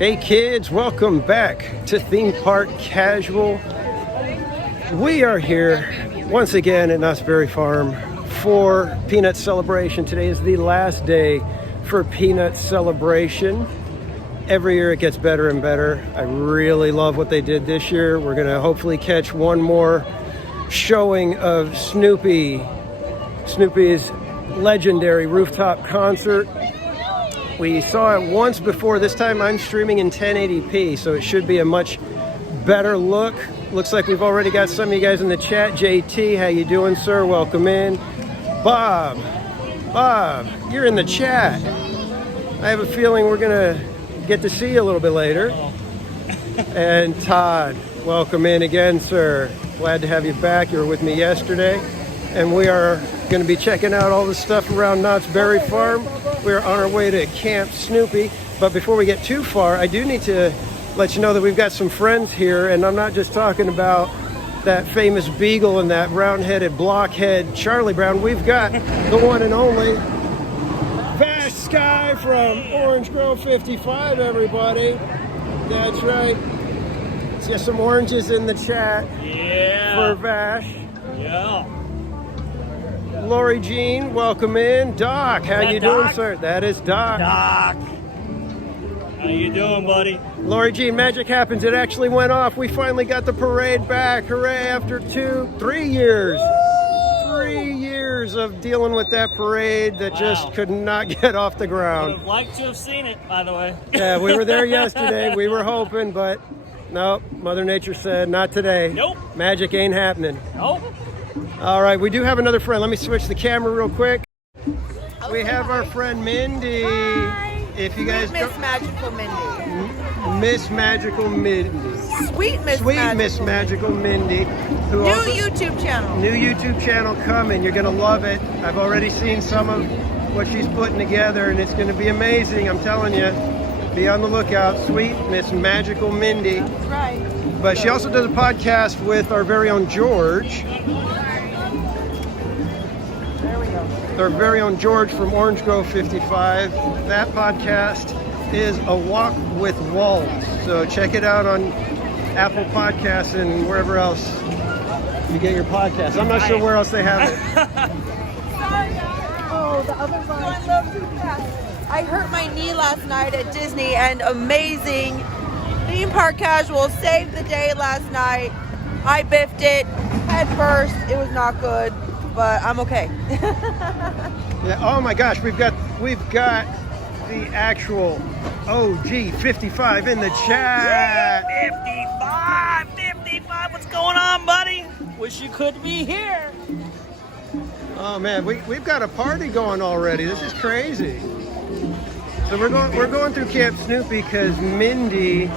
Hey kids, welcome back to Theme Park Casual. We are here once again at Knott's Berry Farm for Peanut Celebration. Today is the last day for Peanut Celebration. Every year it gets better and better. I really love what they did this year. We're gonna hopefully catch one more showing of Snoopy's legendary rooftop concert. We saw it once before. This time I'm streaming in 1080p, so it should be a much better look. Looks like we've already got some of you guys in the chat. JT, how you doing, sir? Welcome in. Bob, you're in the chat. I have a feeling we're gonna get to see you a little bit later. And Todd, welcome in again, sir. Glad to have you back. You were with me yesterday. And we are going to be checking out all the stuff around Knott's Berry Farm. We are on our way to Camp Snoopy. But before we get too far, I do need to let you know that we've got some friends here. And I'm not just talking about that famous beagle and that round-headed blockhead Charlie Brown. We've got the one and only Vash Sky from Orange Grove 55, everybody. That's right. See some oranges in the chat. Yeah. For Vash. Yeah. Lori Jean, welcome in. Doc, how you doing, sir? That is Doc. Doc. How you doing, buddy? Lori Jean, magic happens. It actually went off. We finally got the parade back. Hooray, after 3 years. Woo! 3 years of dealing with that parade that just could not get off the I would ground. have liked to have seen it, by the way. Yeah, we were there yesterday. We were hoping, but nope. Mother Nature said, not today. Nope. Magic ain't happening. Nope. All right, we do have another friend. Let me switch the camera real quick. We have our friend Mindy. Hi. If you guys Miss Magical Mindy. Miss Magical Mindy. Sweet Miss Miss Magical Mindy. Who New also, YouTube channel. New YouTube channel coming. You're gonna love it. I've already seen some of what she's putting together, and it's gonna be amazing. I'm telling you. Be on the lookout. Sweet Miss Magical Mindy. That's right. But she also does a podcast with our very own George. There we go. Our very own George from Orange Grove 55. That podcast is A Walk with Waltz. So check it out on Apple Podcasts and wherever else you get your podcasts. I'm not sure where else they have it. Oh, the other one. I love too fast. I hurt my knee last night at Disney, and amazing Theme Park Casual saved the day last night. I biffed it head first. It was not good, but I'm okay. Yeah. Oh my gosh, we've got the actual OG 55 in the chat. Yeah, 55. What's going on, buddy? Wish you could be here. Oh man, we've got a party going already. This is crazy. So we're going through Camp Snoopy because Mindy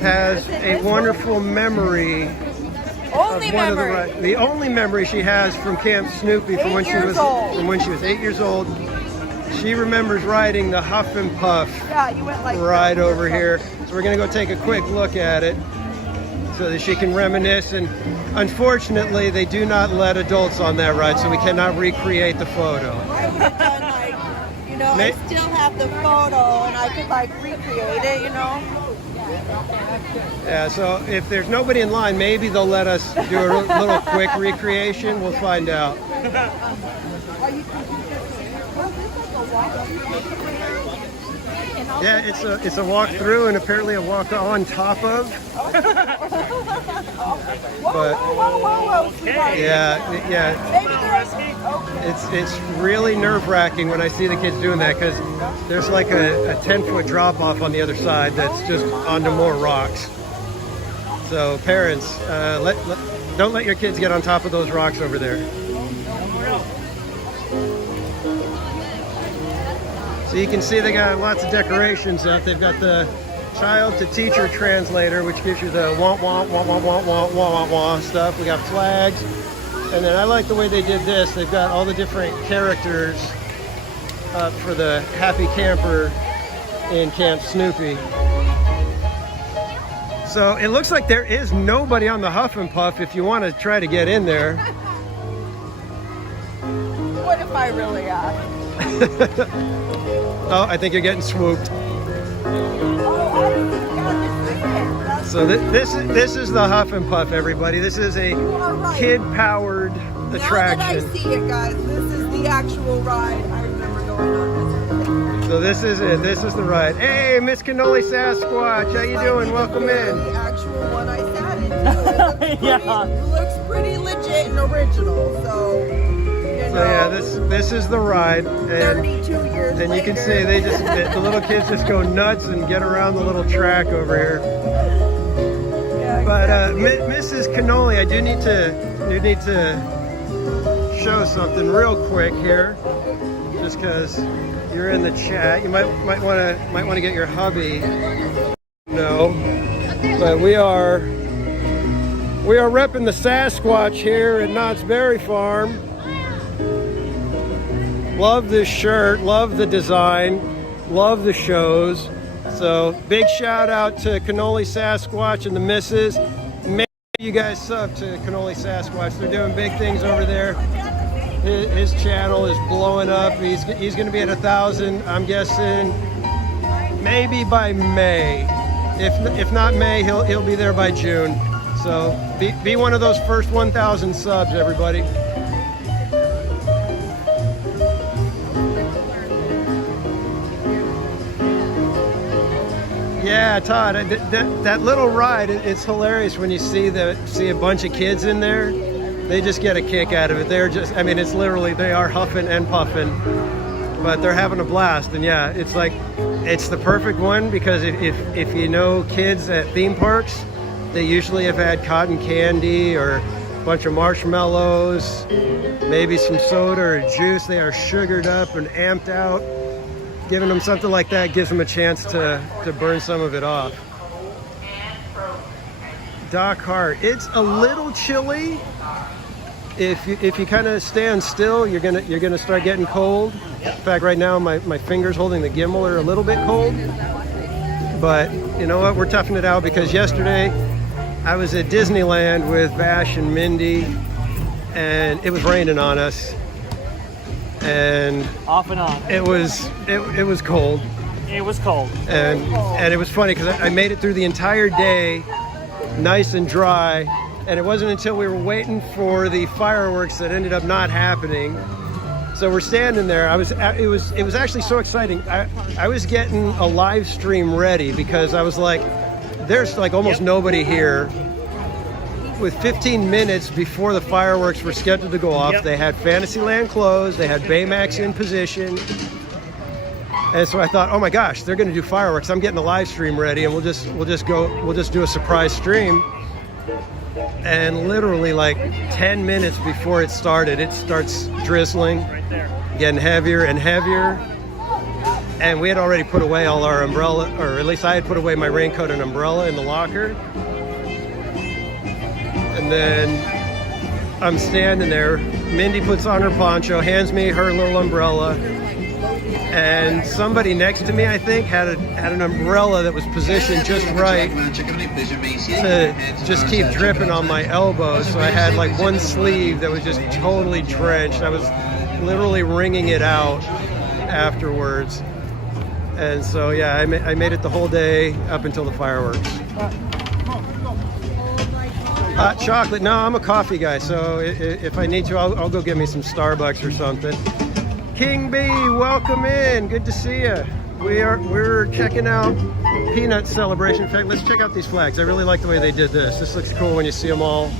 has a wonderful memory. The only memory she has from Camp Snoopy from when she was 8 years old. She remembers riding the Huff and Puff ride over here. So we're gonna go take a quick look at it so that she can reminisce. And unfortunately, they do not let adults on that ride, so we cannot recreate the photo. I would have done I still have the photo, and I could recreate it, Yeah, so if there's nobody in line, maybe they'll let us do a little quick recreation. We'll find out. Yeah, it's a walk through and apparently a walk on top of. But it's really nerve-wracking when I see the kids doing that because there's like a 10-foot drop-off on the other side that's just onto more rocks. So parents, don't let your kids get on top of those rocks over there. So you can see they got lots of decorations up. They've got the child to teacher translator, which gives you the wah wah wah wah wah wah wah wah stuff. We got flags. And then I like the way they did this. They've got all the different characters for the happy camper in Camp Snoopy. So it looks like there is nobody on the Huff and Puff if you want to try to get in there. What if I really ask? Oh, I think you're getting swooped. Oh, So this is the Huff and Puff, everybody. This is a kid-powered attraction. Now that I see it, guys, this is the actual ride. I remember going on this. So this is it. This is the ride. Hey, Miss Cannoli Sasquatch, how you doing? Welcome in. The actual one I sat into. It looks pretty legit and original. So, yeah, this is the ride. And 32 years and you can see the little kids just go nuts and get around the little track over here. Yeah, but Mrs. Cannoli, I do need to show something real quick here, just because you're in the chat. You might want to get your hubby. No, but we are repping the Sasquatch here at Knott's Berry Farm. Love this shirt, love the design, love the shows. So big shout out to Cannoli Sasquatch and the missus. Make sure you guys sub to Cannoli Sasquatch. They're doing big things over there. His channel is blowing up. He's going to be at 1,000. I'm guessing maybe by May. If not May, he'll be there by June. So be one of those first 1,000 subs, everybody. Yeah, Todd, that little ride, it's hilarious when you see a bunch of kids in there. They just get a kick out of it. They're just, I mean, it's literally, they are huffing and puffing, but they're having a blast. And yeah, it's like, it's the perfect one because if you know kids at theme parks, they usually have had cotton candy or a bunch of marshmallows, maybe some soda or juice. They are sugared up and amped out. Giving them something like that gives them a chance to burn some of it off. Doc Hart, it's a little chilly. If you kind of stand still, you're gonna start getting cold. In fact, right now my fingers holding the gimbal are a little bit cold. But you know what? We're toughing it out because yesterday I was at Disneyland with Vash and Mindy, and it was raining on us. And off and on. It was cold. It was cold. And it was funny because I made it through the entire day nice and dry, and it wasn't until we were waiting for the fireworks that ended up not happening. So we're standing there. It was actually so exciting. I was getting a live stream ready because I was like, there's like almost nobody here. With 15 minutes before the fireworks were scheduled to go off, they had Fantasyland closed, they had Baymax in position. And so I thought, oh my gosh, they're going to do fireworks. I'm getting a live stream ready, and we'll just do a surprise stream. And literally like 10 minutes before it started, it starts drizzling, getting heavier and heavier. And we had already put away all our umbrella, or at least I had put away my raincoat and umbrella in the locker. And then I'm standing there. Mindy puts on her poncho, hands me her little umbrella, and somebody next to me, I think, had an umbrella that was positioned just right to just keep dripping on my elbows. So I had like one sleeve that was just totally drenched. I was literally wringing it out afterwards. And so yeah, I made it the whole day up until the fireworks. Hot chocolate? No, I'm a coffee guy, so if I need to, I'll go get me some Starbucks or something. King B, welcome in. Good to see you. We're checking out Peanut Celebration. In fact, let's check out these flags. I really like the way they did this. This looks cool when you see them all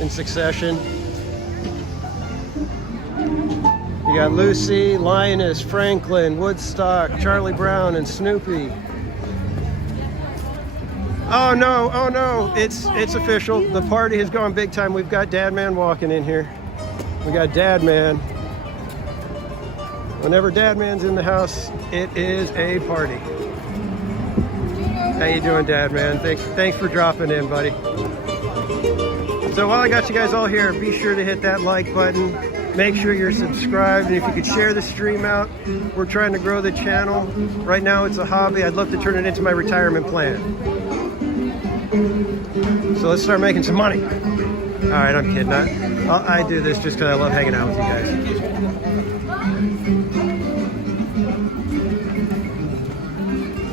in succession. You got Lucy, Lioness, Franklin, Woodstock, Charlie Brown, and Snoopy. Oh no, it's official. The party has gone big time. We've got Dad Man walking in here. We got Dad Man. Whenever Dad Man's in the house, it is a party. How you doing, Dad Man? Thanks for dropping in, buddy. So while I got you guys all here, be sure to hit that like button. Make sure you're subscribed, and if you could share the stream out. We're trying to grow the channel. Right now it's a hobby. I'd love to turn it into my retirement plan. So let's start making some money. All right, I'm kidding. I do this just because I love hanging out with you guys.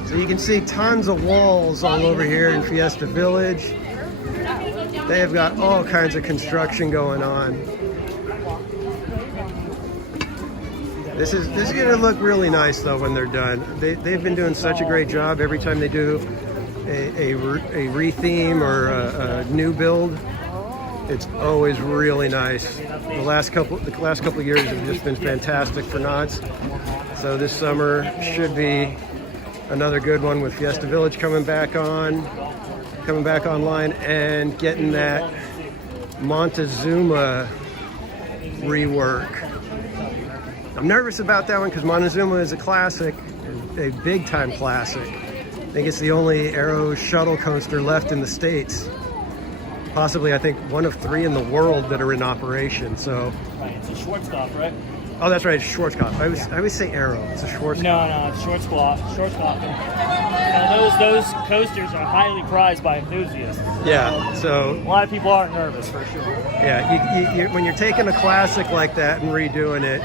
So you can see tons of walls all over here in Fiesta Village. They have got all kinds of construction going on. This is going to look really nice though when they're done. They've been doing such a great job every time they do a re-theme or a new build. It's always really nice. The last couple of years have just been fantastic for Knott. So this summer should be another good one with Fiesta Village coming back online, and getting that Montezuma rework. I'm nervous about that one because Montezuma is a classic, a big time classic. I think it's the only Aero shuttle coaster left in the States. Possibly, I think, one of 3 in the world that are in operation. So, Right, it's a Schwarzkopf, right? oh, that's right, it's Schwarzkopf. I always say Aero. It's a Schwarzkopf. No, it's Schwarzkopf. And those coasters are highly prized by enthusiasts. Yeah. So A lot of people are nervous for sure. yeah, you when you're taking a classic like that and redoing it,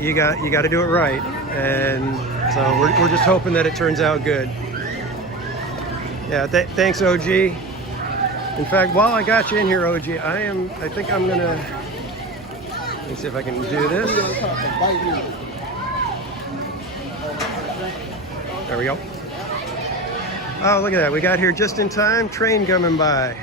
you got to do it right. And so we're just hoping that it turns out good. Yeah. Thanks, OG. In fact, while I got you in here, OG, I think I'm gonna. Let me see if I can do this. There we go. Oh, look at that. We got here just in time. Train coming by.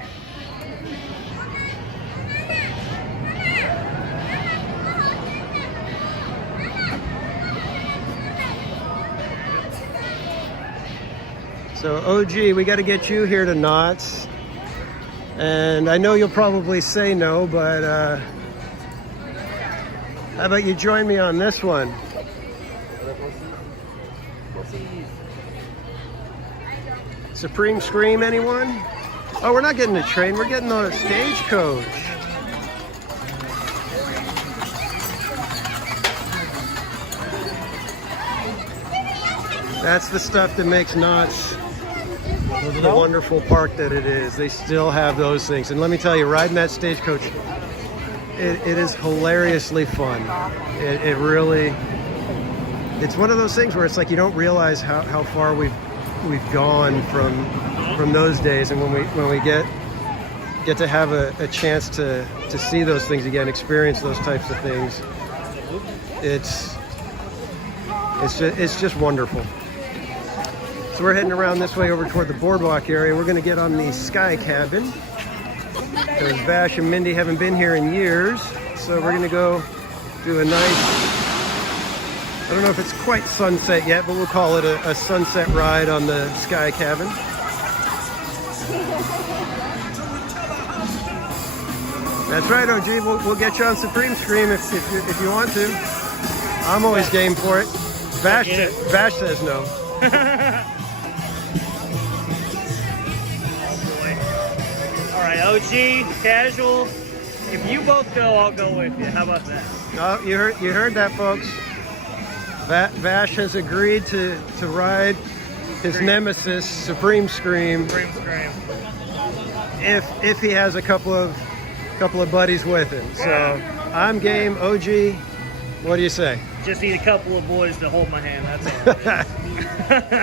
So, OG, we got to get you here to Knott's. And I know you'll probably say no, but how about you join me on this one? Supreme Scream, anyone? Oh, we're not getting a train, we're getting a stagecoach. That's the stuff that makes Knott's the wonderful park that it is. They still have those things. And let me tell you, riding that stagecoach, it is hilariously fun. It really, it's one of those things where it's like you don't realize how far we've gone from those days. And when we get to have a chance to see those things again, experience those types of things, it's just wonderful. So we're heading around this way over toward the boardwalk area. We're going to get on the Sky Cabin because Vash and Mindy haven't been here in years. So we're going to go do a nice, I don't know if it's quite sunset yet, but we'll call it a sunset ride on the Sky Cabin. That's right, OG. We'll get you on Supreme Scream if you want to. I'm always game for it. Vash says no. All right, OG, casual. If you both go, I'll go with you. How about that? Oh, you heard that, folks. Vash has agreed to ride his nemesis, Supreme Scream, if he has a couple of buddies with him. So I'm game. OG, what do you say? Just need a couple of boys to hold my hand. That's all.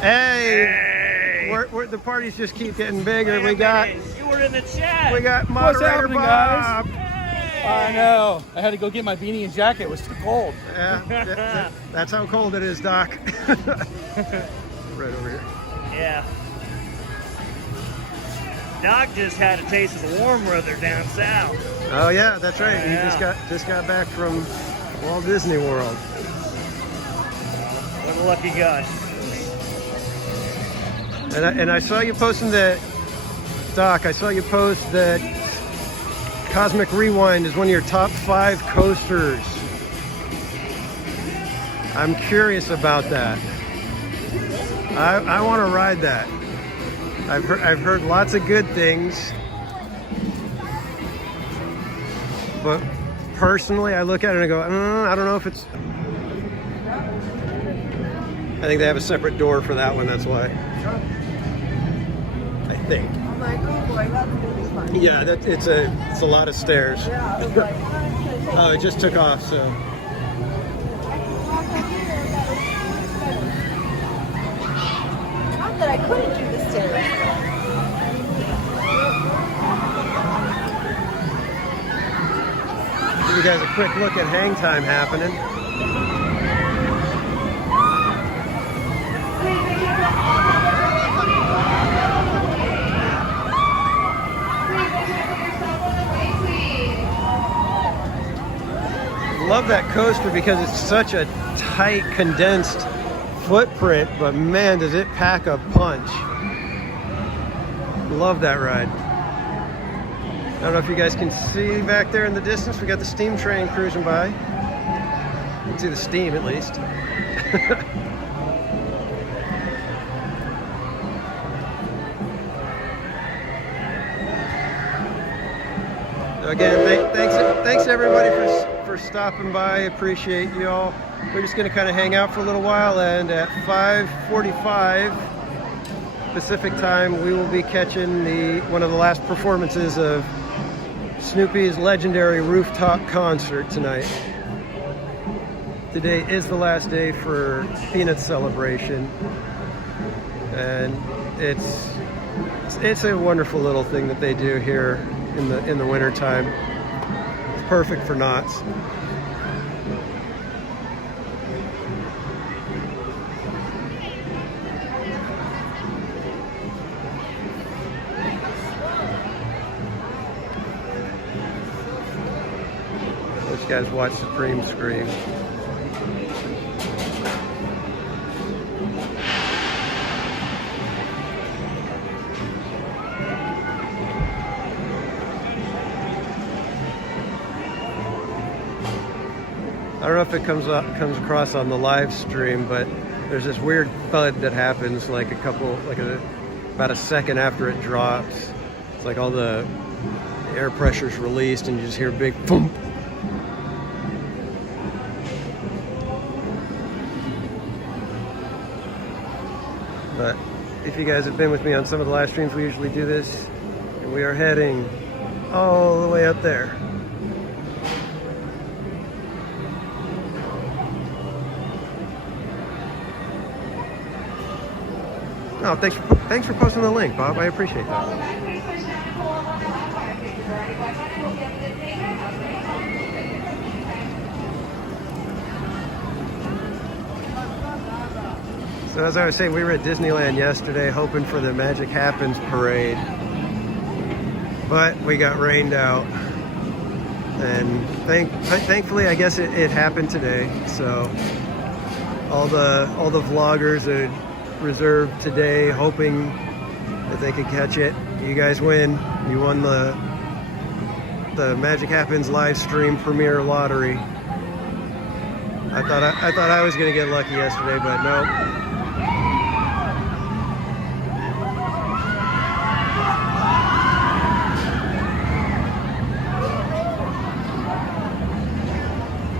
Hey. The parties just keep getting bigger. You were in the chat. We got moderator Bob. Hey. I know. I had to go get my beanie and jacket. It was too cold. Yeah, that's how cold it is, Doc. Right over here. Yeah. Doc just had a taste of the warm weather down south. Oh yeah, that's right. Yeah. He just got back from Walt Disney World. What a lucky guy. And I saw you posting that, Doc, I saw you post that Cosmic Rewind is one of your top 5 coasters. I'm curious about that. I want to ride that. I've heard lots of good things, but personally I look at it and I go, I don't know if it's... I think they have a separate door for that one, that's why. I think. I'm like, oh boy, that's gonna be fun. Yeah, it's a lot of stairs. Yeah, I was like, Oh, it just took off, so. thought that I couldn't do the stairs. Give you guys a quick look at hang time happening. Love that coaster because it's such a tight, condensed footprint, but man, does it pack a punch. Love that ride. I don't know if you guys can see back there in the distance, we got the steam train cruising by. You can see the steam at least. Again, thanks everybody for stopping by. Appreciate you all. We're just going to kind of hang out for a little while, and at 5:45 Pacific time, we will be catching one of the last performances of Snoopy's legendary rooftop concert tonight. Today is the last day for Peanuts celebration, and it's a wonderful little thing that they do here in the winter time. It's perfect for Knotts. Let you guys watch Supreme scream. I don't know if it comes across on the live stream, but there's this weird thud that happens like about a second after it drops. It's like all the air pressure's released and you just hear a big boom. But if you guys have been with me on some of the live streams, we usually do this, and we are heading all the way up there. Oh, thanks for posting the link, Bob. I appreciate that. So as I was saying, we were at Disneyland yesterday hoping for the Magic Happens parade, but we got rained out. And thankfully, I guess it happened today. So all the vloggers had reserved today, hoping that they could catch it. You guys win. You won the Magic Happens live stream premiere lottery. I thought I was gonna get lucky yesterday, but no.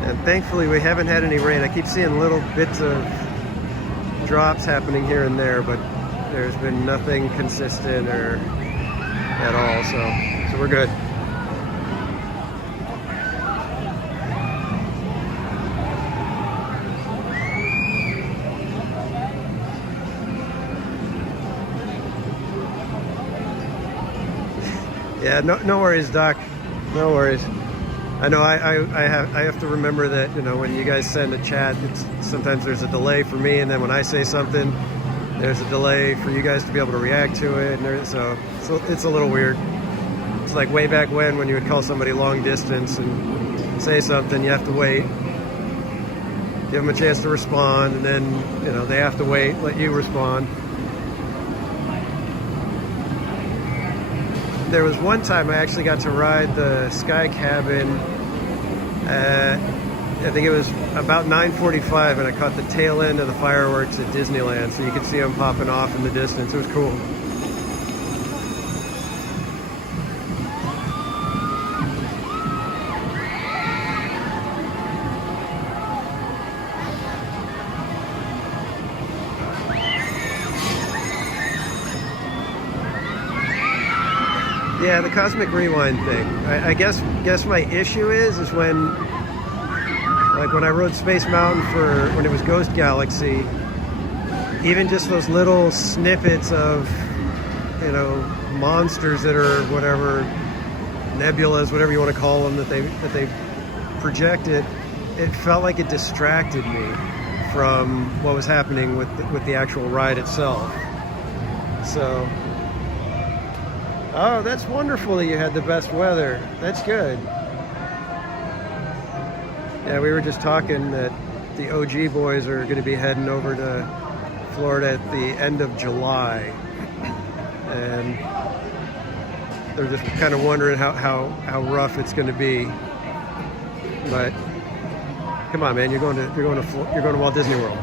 And thankfully we haven't had any rain. I keep seeing little bits of drops happening here and there, but there's been nothing consistent or at all, so we're good. Yeah, no worries, Doc. No worries. I know I have to remember that, you know, when you guys send a chat, sometimes there's a delay for me, and then when I say something, there's a delay for you guys to be able to react to it, and so it's a little weird. It's like way back when you would call somebody long distance and say something, you have to wait, give them a chance to respond, and then, you know, they have to wait, let you respond. There was one time I actually got to ride the Sky Cabin at, I think it was about 9:45, and I caught the tail end of the fireworks at Disneyland, so you could see them popping off in the distance. It was cool. Yeah, the Cosmic Rewind thing. I guess my issue is when, like when I rode Space Mountain when it was Ghost Galaxy, even just those little snippets of, you know, monsters that are whatever, nebulas, whatever you want to call them, that they projected, it felt like it distracted me from what was happening with the actual ride itself. So, oh, that's wonderful that you had the best weather. That's good. Yeah, we were just talking that the OG boys are going to be heading over to Florida at the end of July, and they're just kind of wondering how rough it's going to be. But come on, man, you're going to Walt Disney World.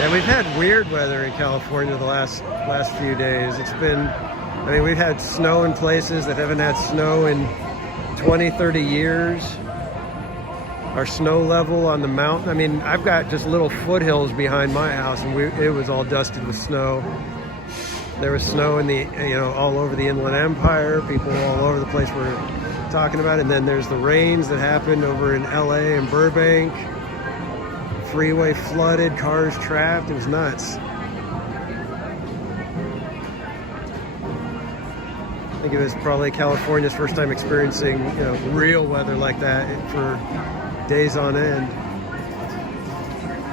And we've had weird weather in California the last few days. It's been, I mean, we've had snow in places that haven't had snow in 20, 30 years. Our snow level on the mountain, I mean, I've got just little foothills behind my house, and it was all dusted with snow. There was snow in the, you know, all over the Inland Empire. People all over the place were talking about it. And then there's the rains that happened over in LA and Burbank. Freeway flooded, cars trapped. It was nuts. I think it was probably California's first time experiencing, you know, real weather like that for days on end.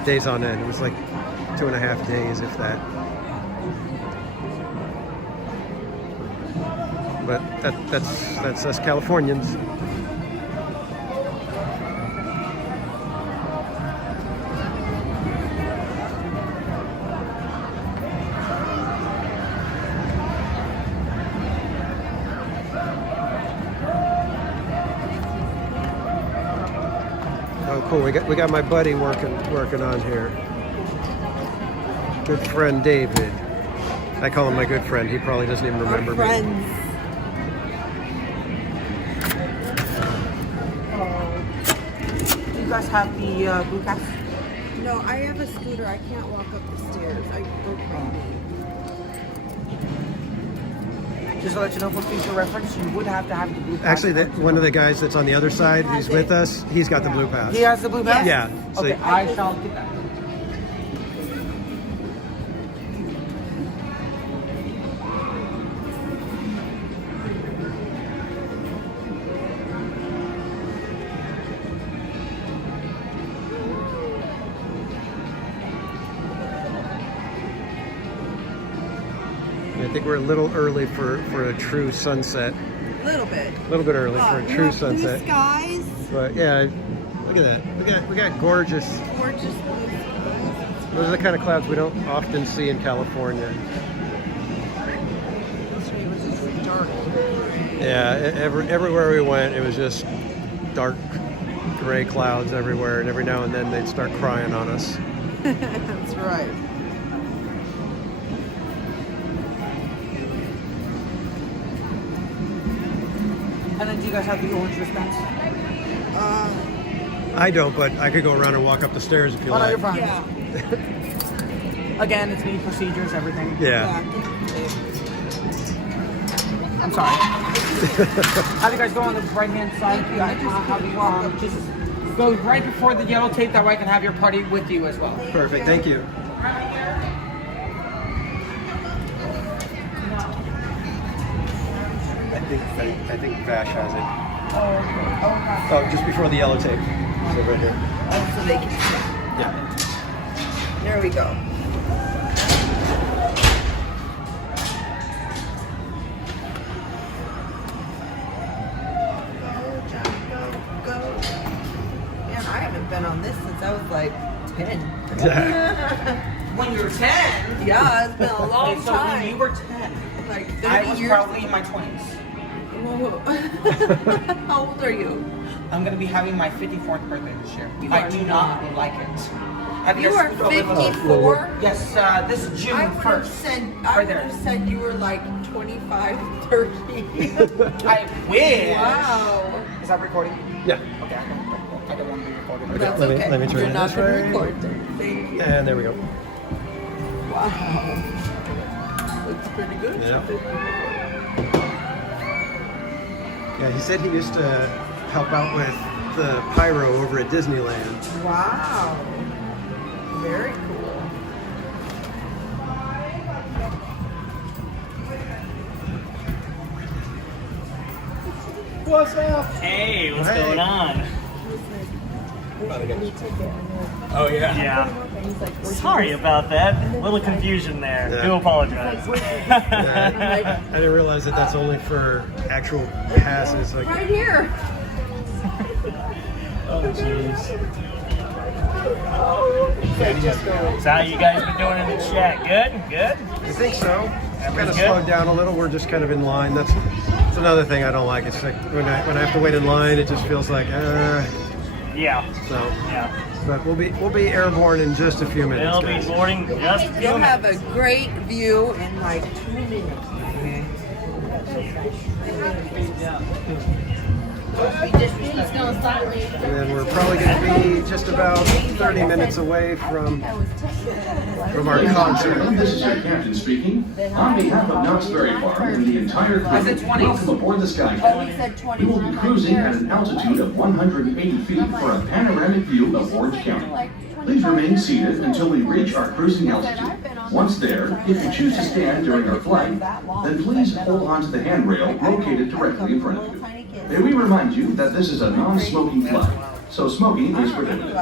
Days on end. It was like 2.5 days, if that. But that's us Californians. Oh, cool. We got my buddy working on here. Good friend David. I call him my good friend. He probably doesn't even remember me. Friends. You guys have the blue pass? No, I have a scooter. I can't walk up the stairs. I go crazy. Just to let you know, for future reference, you would have to have the blue pass. Actually, one of the guys that's on the other side, who's with us, he's got the blue pass. He has the blue pass? Yeah. So Okay, I shall get that. I think we're a little early for a true sunset. A little bit. A little bit early for a true sunset. Blue skies. But yeah, look at that. We got gorgeous. Gorgeous blue skies. Those are the kind of clouds we don't often see in California. Yesterday was just dark. Yeah, everywhere we went, it was just dark, gray clouds everywhere, and every now and then they'd start crying on us. That's right. And then do you guys have the orange wristbands? I don't, but I could go around and walk up the stairs if you Oh, no, like. you're fine. Yeah. Again, it's me, procedures, everything. Yeah. I'm sorry. Have you guys go on the right-hand side? Thank you. I just have you just go right before the yellow tape. That way I can have your party with you as well. Perfect. Thank you. I think Vash has it. Oh, okay. Oh, just before the yellow tape. So right here. Oh, so they can see. Yeah. There we go. Go, Jack, go. Man, I haven't been on this since I was like 10. When you were 10? Yeah, it's been a long Okay, so time. when you were 10, Like 30 I was years. probably in my 20s. Whoa. How old are you? I'm going to be having my 54th birthday this year. You I are do not. not like it. Have You are guys screwed over the- 54? Yes, this is June I would have 1st. said Right there. you were like 25, 30. I wish. Wow. Is that recording? Yeah. Okay, I don't want to be recorded. That's let me- okay. let me turn You're it not this gonna way. record anything. And there we go. Wow. Looks pretty good. Yeah. Yeah, he said he used to help out with the pyro over at Disneyland. Wow. Very cool. What's up? Hey, what's Hey. going on? Oh yeah. Yeah. Sorry about that. A little confusion there. Yeah. Do apologize. Yeah, I didn't realize that that's only for actual passes. Like, Right here. Oh, jeez. So how you guys been doing in the chat? Good? Good? I think so. Kind Everything's of good? slowed down a little. We're just kind of in line. That's another thing I don't like. It's like when I have to wait in line, it just feels like Yeah. so. Yeah. But we'll be airborne in just a few minutes. It'll be guys. boarding just a few You'll have a minutes. great view in like 2 minutes. And then we're probably going to be just about 30 minutes away from our concert. This is your captain speaking. On behalf of Knott's Berry Farm and the entire crew, welcome aboard the Sky Captain. We will be cruising at an altitude of 180 feet for a panoramic view of Orange County. Please remain seated until we reach our cruising altitude. Once there, if you choose to stand during our flight, then please hold on to the handrail located directly in front of you. May we remind you that this is a non-smoking flight, so smoking is prohibited.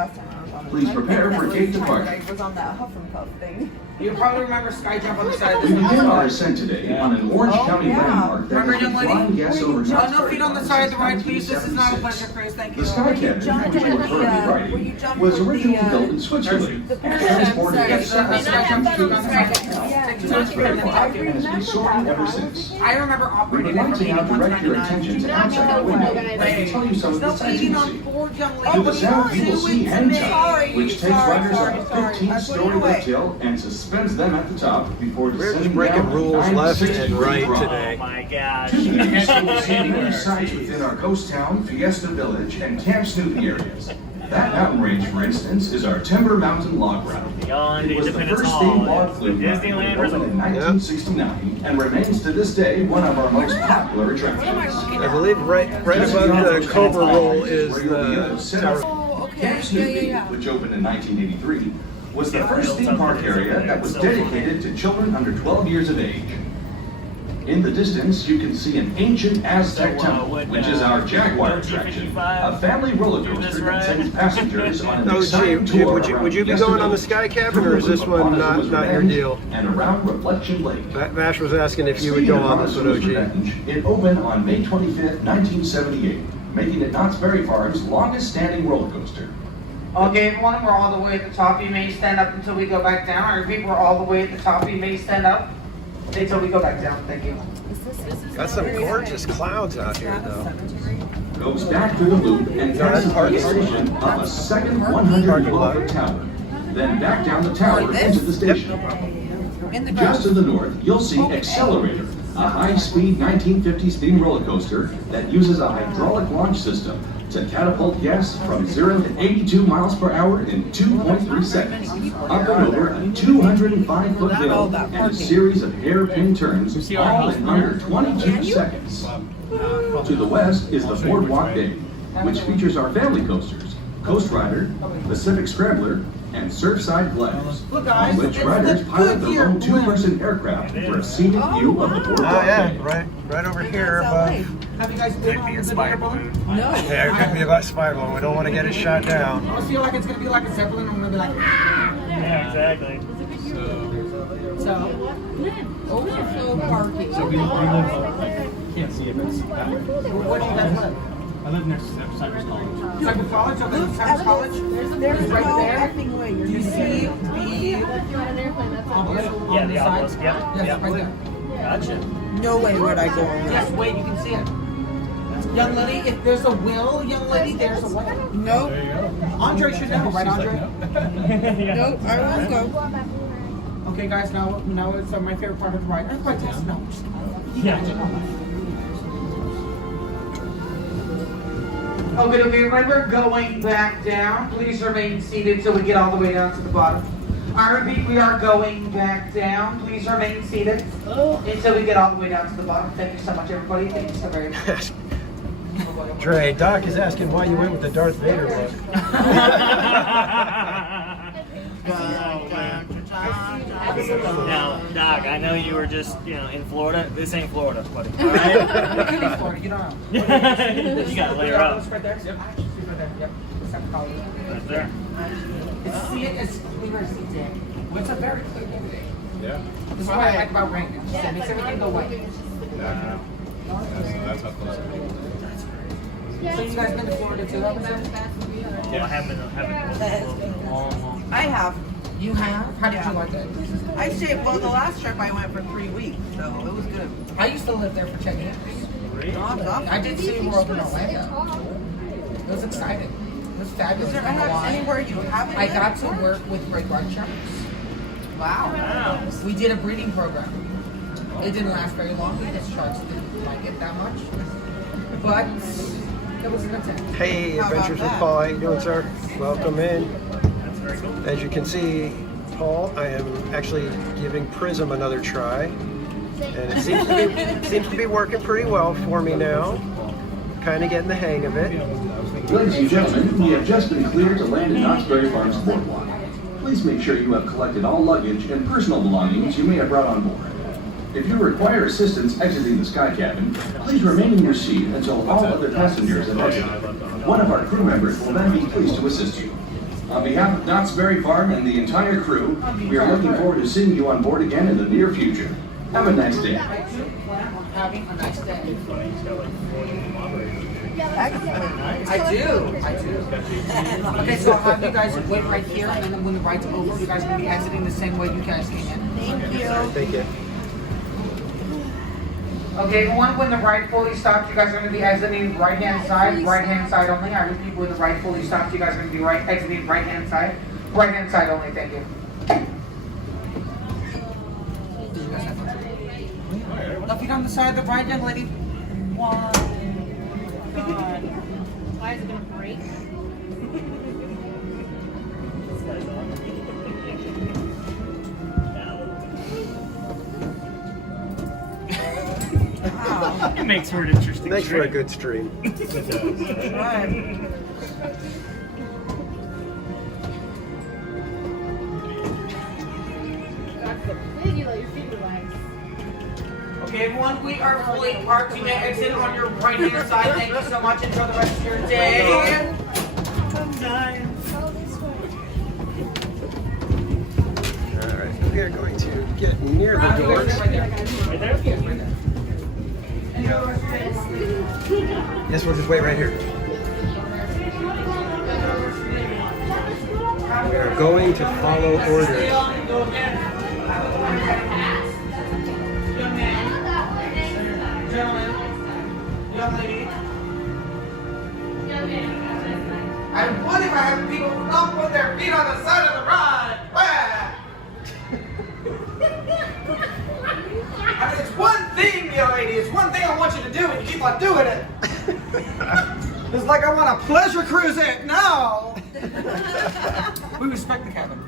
Please prepare for gate departure. Was on that Huff and Puff thing. You probably remember Sky Jump on the side of We the begin our ascent today on an Orange County yeah. landmark that Remember, has been young lady? flying guests over Oh, Knott's no Berry feet on the Farm side of the since right, please. This is not a pleasure 1976. cruise. Thank you. The Sky Captain, which we're currently riding, was originally built in Switzerland and transported at several stations through the Knott's Berry Farm and has been soaring ever since. I remember We operating would it like from to now direct your 81 attention to outside the window and to tell you some of the No sights eating you on see. board, young To lady. the south, you will see Hen Tower, which takes riders sorry, up a sorry. 15-story lift hill and suspends them at the top before We're descending just breaking down rules a left 960 and right drop. Oh today. my gosh. To the east, you will see many sites within our ghost town, Fiesta Village, and Camp Snoopy areas. That mountain range, for instance, is our Timber Mountain Log Route. Beyond It was the Independence first Hall theme log is flume the route when Disneyland it opened in Resort. 1969 and remains to this day one of our most popular attractions. I believe right above the Cobra Roll is the Tower. Camp Snoopy, which opened in 1983, was the first theme park area that was dedicated to children under 12 years of age. In the distance, you can see an ancient Aztec temple, which is our Jaguar attraction, a family roller coaster that sends passengers on an Oh, exciting Jim, tour would you be around going on the Fiesta Sky Village, Cabin, or is this through one Montezuma's not your Revenge, deal? And around Reflection Lake. Vash was asking if you would Speaking go of on this one, Montezuma's OG. Revenge, it opened on May 25th, 1978, making it Knott's Berry Farm's longest standing roller coaster. Okay, everyone, we're all the way at the top. You may stand up until we go back down. I repeat, we're all the way at the top. You may stand up until we go back down. Thank you. Got some gorgeous clouds out here, though. Goes back to the loop and passes the station up a second 112-foot tower. Then back down the tower into the station. In the Just to the north, you'll see Accelerator, a high-speed 1950s themed roller coaster that uses a hydraulic launch system to catapult guests from 0 to 82 miles per hour in 2.3 seconds, up and over a 205-foot hill and a series of hairpin turns, all in under 22 seconds. To the west is the Boardwalk Bay, which features our family coasters, Coast Rider, Pacific Scrambler, and Surfside Gliders, on which riders pilot their own two-person aircraft for a scenic view of the Boardwalk Bay. right over here above. Have you guys been on the air balloon? Yeah, it could be about spiral. We don't want to get it shot down. I feel like it's going to be like a Zeppelin. I'm going to be like, Yeah, exactly. overflow parking. Can't see it, but it's back. what do you guys live? I live next to Cypress College. Cypress College? Okay, Cypress College? There's Right no there? effing way you're gonna see the Obelisk on Yeah, the the side? obelisk, yeah, Yes, yeah. right there. Gotcha. no way would I go on Just that. wait, you can see it. Young lady, if there's a will, young lady, there's a way. Nope, Andre should know, right, Andre? nope, I won't go. Okay, guys, now it's my favorite part of the ride. Quite this. No. Yeah. Okay, remember going back down. Please remain seated till we get all the way down to the bottom. I repeat, we are going back down. Please remain seated until we get all the way down to the bottom. Thank you so much, everybody. Thank you so very much. Dre, Doc is asking why you went with the Darth Vader look. Now, Doc, I know you were just, in Florida. This ain't Florida, buddy. All right? It could be Florida, you don't know. You gotta layer up. Right there? Yep. Right there. Yep. Right there. See it as clear as day. It's a very clear day. Yeah. This is what I like about rain. It makes everything go white. That's how close it is. So you guys been to Florida too? Well, I haven't been long. I have. You have? How did you like it? I stayed, well, the last trip I went for 3 weeks, so it was good. I used to live there for 10 years. I did City World in Orlando. It was exciting. It was fabulous. Is there anywhere you haven't I been got to before? work with great white sharks. Wow. We did a breeding program. It didn't last very long because sharks didn't like it that much. But it was a good time. Hey, How about Adventures with that? Paul. How you doing, sir? Welcome in. That's very cool. As you can see, Paul, I am actually giving Prism another try. And it seems to be working pretty well for me now. Kind of getting the hang of it. Ladies and gentlemen, we have just been cleared to land at Knott's Berry Farms Boardwalk. Please make sure you have collected all luggage and personal belongings you may have brought on board. If you require assistance exiting the sky cabin, please remain in your seat until all other passengers have exited. One of our crew members will then be pleased to assist you. On behalf of Knott's Berry Farm and the entire crew, we are looking forward to seeing you on board again in the near future. Have a nice day. Having a nice day. Excellent. I do. Okay, so I'll have you guys wait right here, and then when the ride's over, you guys will be exiting the same way you guys came in. Thank you. Thank you. Okay, everyone, when the ride fully stops, you guys are going to be exiting right-hand side only. I repeat, when the ride fully stops, you guys are going to be exiting right-hand side only. Thank you. Love feet on the side of the ride, young lady. One. God. Why is it gonna break? It makes for an interesting Thanks for a trip. good stream. Then you let your feet relax. Okay, everyone, we are fully parked. You may exit on your right-hand side. Thank you so much. Enjoy the rest of your day. Alright, we are going to get near the doors. Right there. Right there? Yes, right there. Yes, we'll just wait right here. We are going to follow orders. Young lady. I would if I had people not put their feet on the side of the ride. I mean, it's one thing, young lady. It's one thing I want you to do, and you keep on doing it. It's like I want to pleasure cruise it. No. We respect the cabin.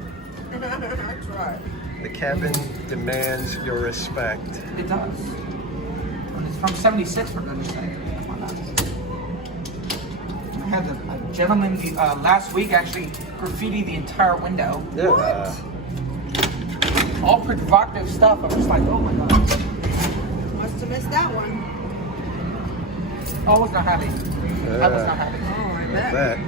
That's right. The cabin demands your respect. It does. And it's from '76, for goodness sake. I had a gentleman last week actually graffiti the entire window. Yeah. All provocative stuff. I'm just like, oh my god. Must have missed that one. Oh, I was not happy. I was not happy. Oh, I I bet. bet.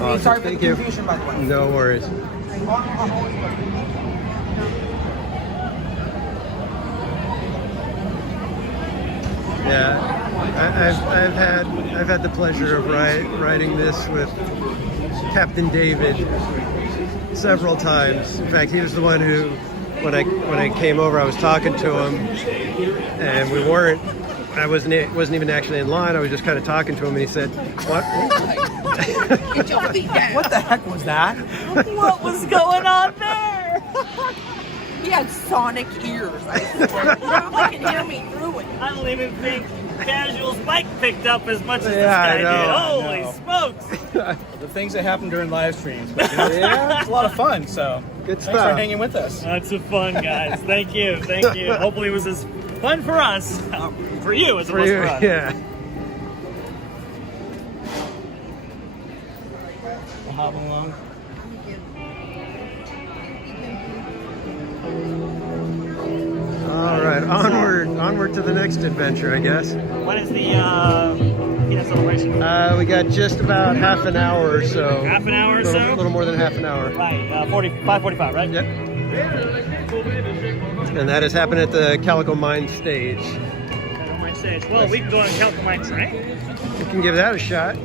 Awesome. Sorry for the Thank you. confusion, by the way. No worries. Yeah, I've had the pleasure of riding this with Captain David several times. In fact, he was the one who, when I came over, I was talking to him, and I wasn't even actually in line. I was just kind of talking to him, and he said, "What? Get your feet down. What the heck was that? What was going on there? He had sonic ears, I swear. You can hear me through it. I don't even think Casual's mic picked up as much as this Yeah, I guy know, did. I Holy know. smokes! The things that happen during live streams. But, yeah, it's a lot of fun, so. Good Thanks stuff. for hanging with us. Lots of fun, guys. Thank you. Thank you. Hopefully it was as fun for us, for you as it was for us. Yeah. We'll hop along. All right, onward to the next adventure, I guess. When is the peanut celebration? We got just about half an hour or so. Half an hour or A so? little more than half an hour. Right, 5:45, right? Yep. And that has happened at the Calico Mine stage. On my stage. Well, we can go on a Calico Mine tonight. We can give that a shot.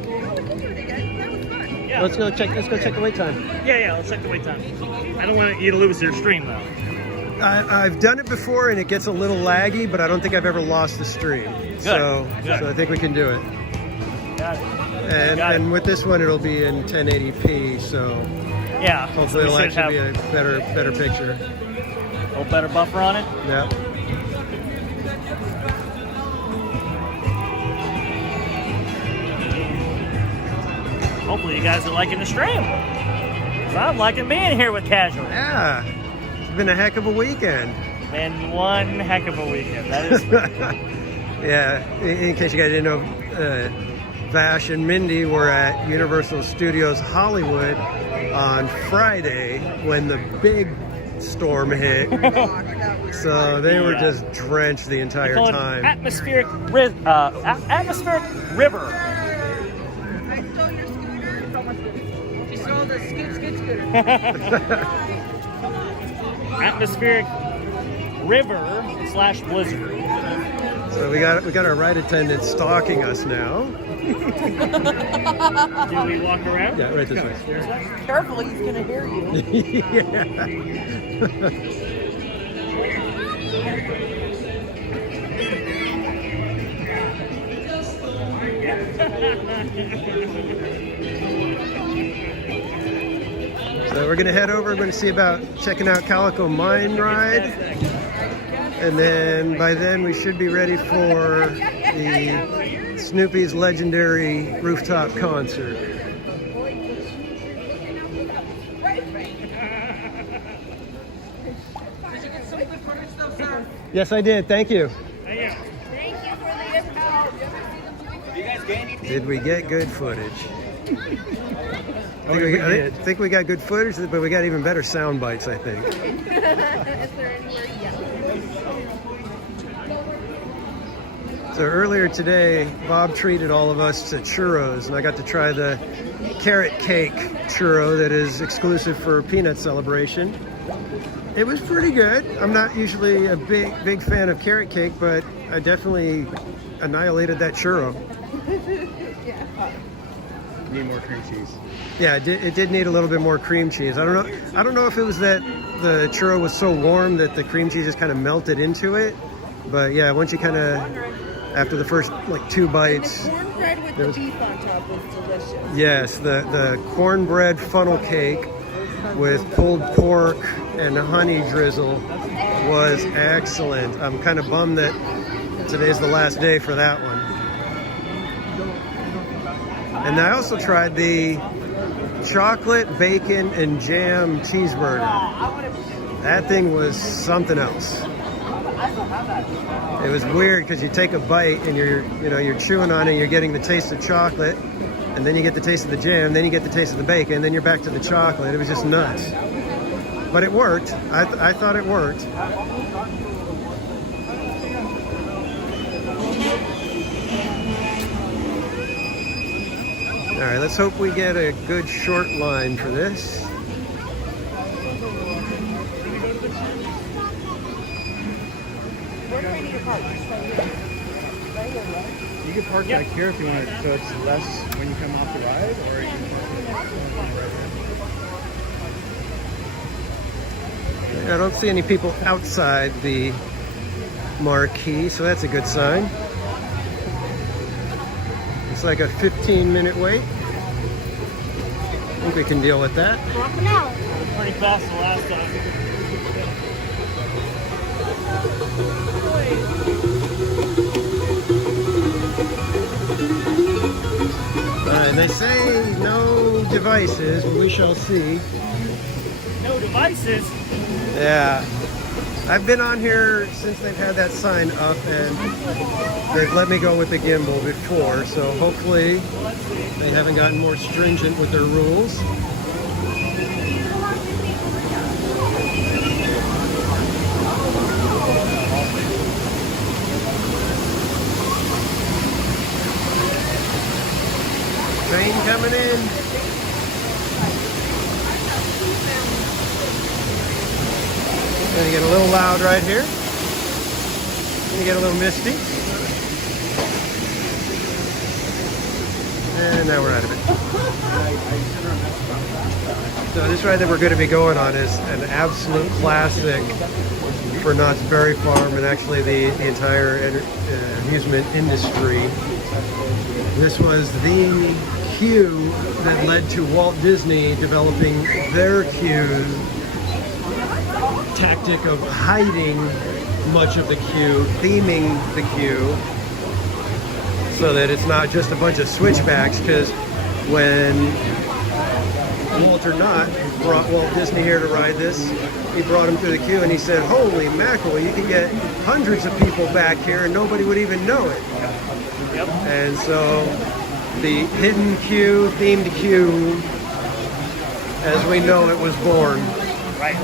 Yeah. Let's go check the wait time. Yeah, let's check the wait time. I don't want you to lose your stream, though. I've done it before and it gets a little laggy, but I don't think I've ever lost the stream. So I think we can do it. Got it. And with this one, it'll be in 1080p, so Yeah. hopefully it'll actually be a better picture. A little better buffer on it. Yeah. Hopefully you guys are liking the stream. 'Cause I'm liking being here with Casual. Yeah. It's been a heck of a weekend. Been one heck of a weekend. That is. Yeah. In case you guys didn't know, Vash and Mindy were at Universal Studios Hollywood on Friday when the big storm hit. So they were just drenched the entire Call it time. atmospheric river. I stole your scooter. She stole the scooter. Atmospheric river / blizzard. So we got our ride attendant stalking us now. Do we walk around? Yeah, right this way. Careful, he's gonna hear you. So we're gonna head over. We're gonna see about checking out Calico Mine Ride, and then by then we should be ready for the Snoopy's legendary rooftop concert. Yes, I did. Thank you. Did we get good footage? I think we got good footage, but we got even better sound bites, I think. So earlier today, Bob treated all of us to churros, and I got to try the carrot cake churro that is exclusive for Peanut Celebration. It was pretty good. I'm not usually a big fan of carrot cake, but I definitely annihilated that churro. Need more cream cheese. Yeah, it did need a little bit more cream cheese. I don't know if it was that the churro was so warm that the cream cheese just kind of melted into it. But yeah, once you kind of, after the first like 2 bites. And the cornbread with the beef on top was delicious. Yes, the cornbread funnel cake with pulled pork and honey drizzle was excellent. I'm kind of bummed that today's the last day for that one. And I also tried the chocolate, bacon, and jam cheeseburger. That thing was something else. It was weird because you take a bite and you're chewing on it, you're getting the taste of chocolate, and then you get the taste of the jam, then you get the taste of the bacon, and then you're back to the chocolate. It was just nuts. But it worked. I thought it worked. All right, let's hope we get a good short line for this. Where do I need to park? You can park back here if you want it, so it's less when you come off the ride, or you can I don't see any people outside the marquee, so that's a good sign. It's like a 15-minute wait. I think we can deal with that. Pretty fast the last time. All right, they say no devices, but we shall see. No devices. devices. Yeah. I've been on here since they've had that sign up, and they've let me go with the gimbal before, so hopefully they haven't gotten more stringent with their rules. Train coming in. Gonna get a little loud right here. Gonna get a little misty. And now we're out of it. So this ride that we're going to be going on is an absolute classic for Knott's Berry Farm and actually the entire amusement industry. This was the cue that led to Walt Disney developing their cue tactic of hiding much of the queue, theming the queue, so that it's not just a bunch of switchbacks. Because when Walter Knott brought Walt Disney here to ride this, he brought him through the queue and he said, "Holy mackerel, you can get hundreds of people back here and nobody would even know it." Yep. And so the hidden queue, themed queue, as we know it, was born. Right.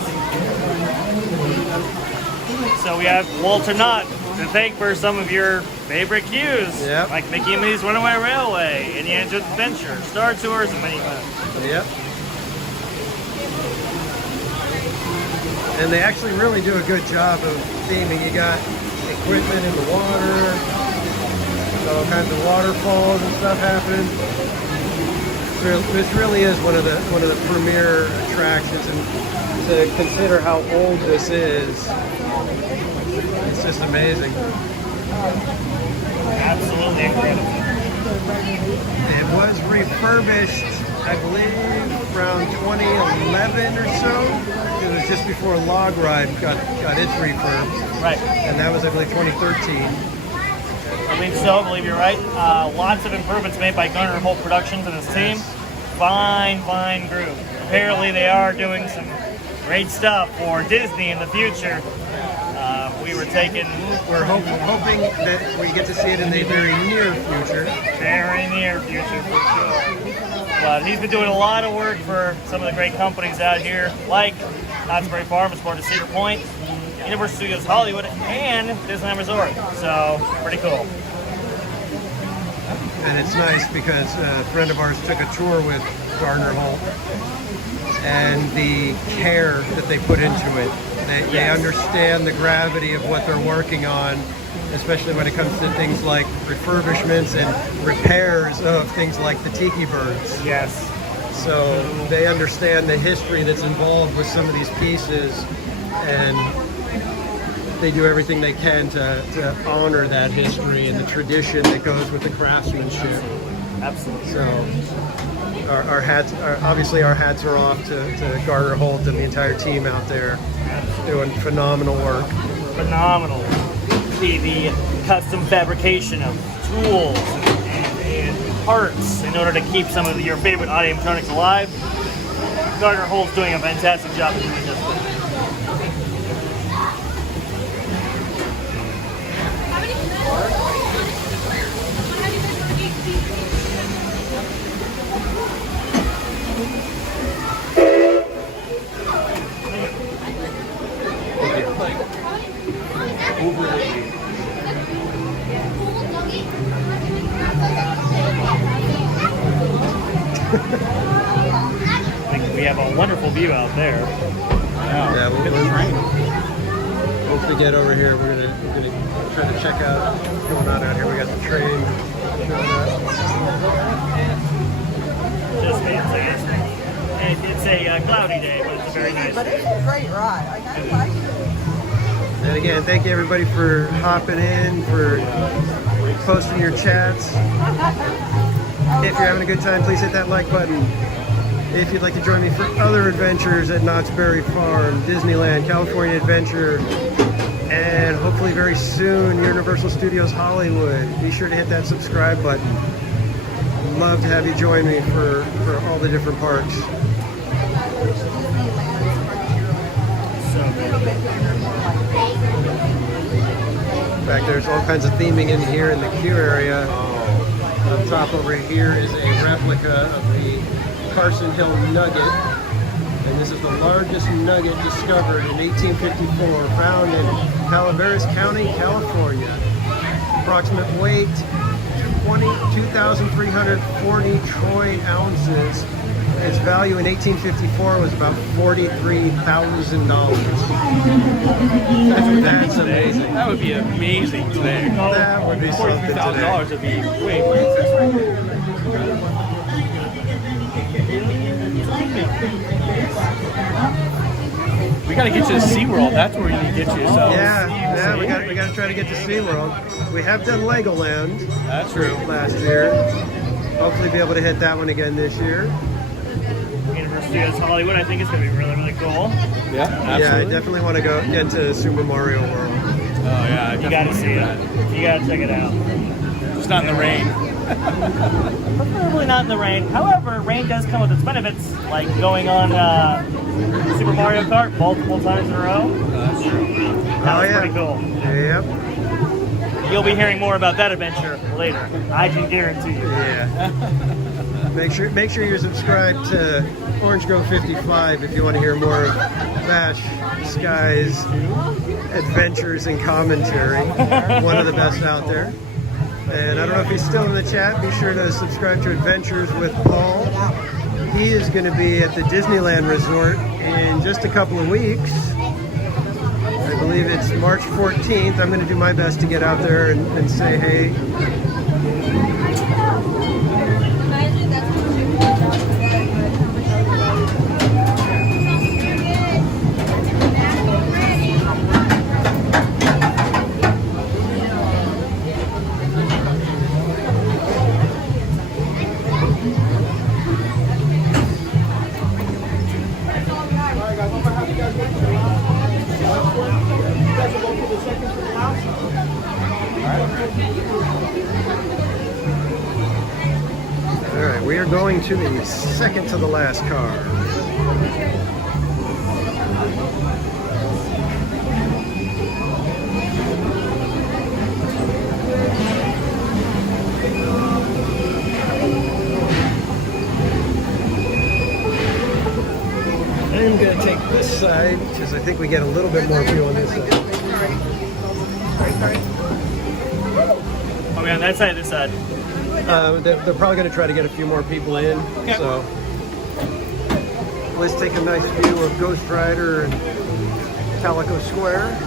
So we have Walter Knott to thank for some of your favorite cues, Yep. like Mickey and Minnie's Runaway Railway, Indiana Jones Adventure, Star Tours, and many more. Yep. And they actually really do a good job of theming. You got equipment in the water, all kinds of waterfalls and stuff happening. This really is one of the premier attractions, and to consider how old this is, it's just amazing. Absolutely incredible. It was refurbished, I believe, around 2011 or so. It was just before Log Ride got its refurb. Right. And that was, I believe, 2013. I believe so. I believe you're right. Lots of improvements made by Garner Holt Productions and his team. Fine group. Apparently they are doing some great stuff for Disney in the future. We're hoping that we get to see it in the very near future. Very near future for sure. But he's been doing a lot of work for some of the great companies out here, like Knott's Berry Farm, as part of Cedar Point, Universal Studios Hollywood, and Disneyland Resort. So, pretty cool. And it's nice because a friend of ours took a tour with Garner Holt, and the care that they put into it. They understand the gravity of what they're working on, especially when it comes to things like refurbishments and repairs of things like the Tiki Birds. Yes. So they understand the history that's involved with some of these pieces, and they do everything they can to honor that history and the tradition that goes with the craftsmanship. Absolutely. So our hats are off to Garner Holt and the entire team out there doing phenomenal work. Phenomenal. The custom fabrication of tools and parts in order to keep some of your favorite animatronics alive. Garner Holt's doing a fantastic job of doing this. I think we have a wonderful view out there. Yeah, once we get over here, we're gonna try to check out what's going on out here. We got the train showing up. Just fantastic. And it's a cloudy day, but it's a very nice But day. it's a great ride. Like, I like it. And again, thank you everybody for hopping in, for posting your chats. If you're having a good time, please hit that like button. If you'd like to join me for other adventures at Knott's Berry Farm, Disneyland, California Adventure, and hopefully very soon, Universal Studios Hollywood, be sure to hit that subscribe button. Love to have you join me for all the different parks. In fact, there's all kinds of theming in here in the queue area. On top over here is a replica of the Carson Hill Nugget. And this is the largest nugget discovered in 1854, found in Calaveras County, California. Approximate weight, 2,340 troy ounces. Its value in 1854 was about $43,000. That's amazing. That would be amazing today. That would be something today. $40,000 would be way. We gotta get you to SeaWorld. That's where we need to get you. So Yeah, we got to try to get to SeaWorld. We have done Legoland. That's true. Last year. Hopefully be able to hit that one again this year. University of Hollywood, I think it's going to be really, really cool. Yeah, absolutely. Yeah, I definitely want to get to Super Mario World. Oh yeah, You got to see it. You got to check it out. Just not in the rain. Preferably not in the rain. However, rain does come with its benefits, like going on Super Mario Kart multiple times in a row. That's true. That was pretty cool. Yep. You'll be hearing more about that adventure later. I can guarantee you. Yeah. Make sure you're subscribed to Orange Grove 55 if you want to hear more of Bash Sky's adventures and commentary. One of the best out there. And I don't know if he's still in the chat. Be sure to subscribe to Adventures with Paul. He is going to be at the Disneyland Resort in just a couple of weeks. I believe it's March 14th. I'm going to do my best to get out there and say hey. Alright, we are going to the second to the last car. I'm going to take this side because I think we get a little bit more view on this side. Are we on that side or this side? They're probably going to try to get a few more people in. Okay. So let's take a nice view of Ghost Rider and Calico Square.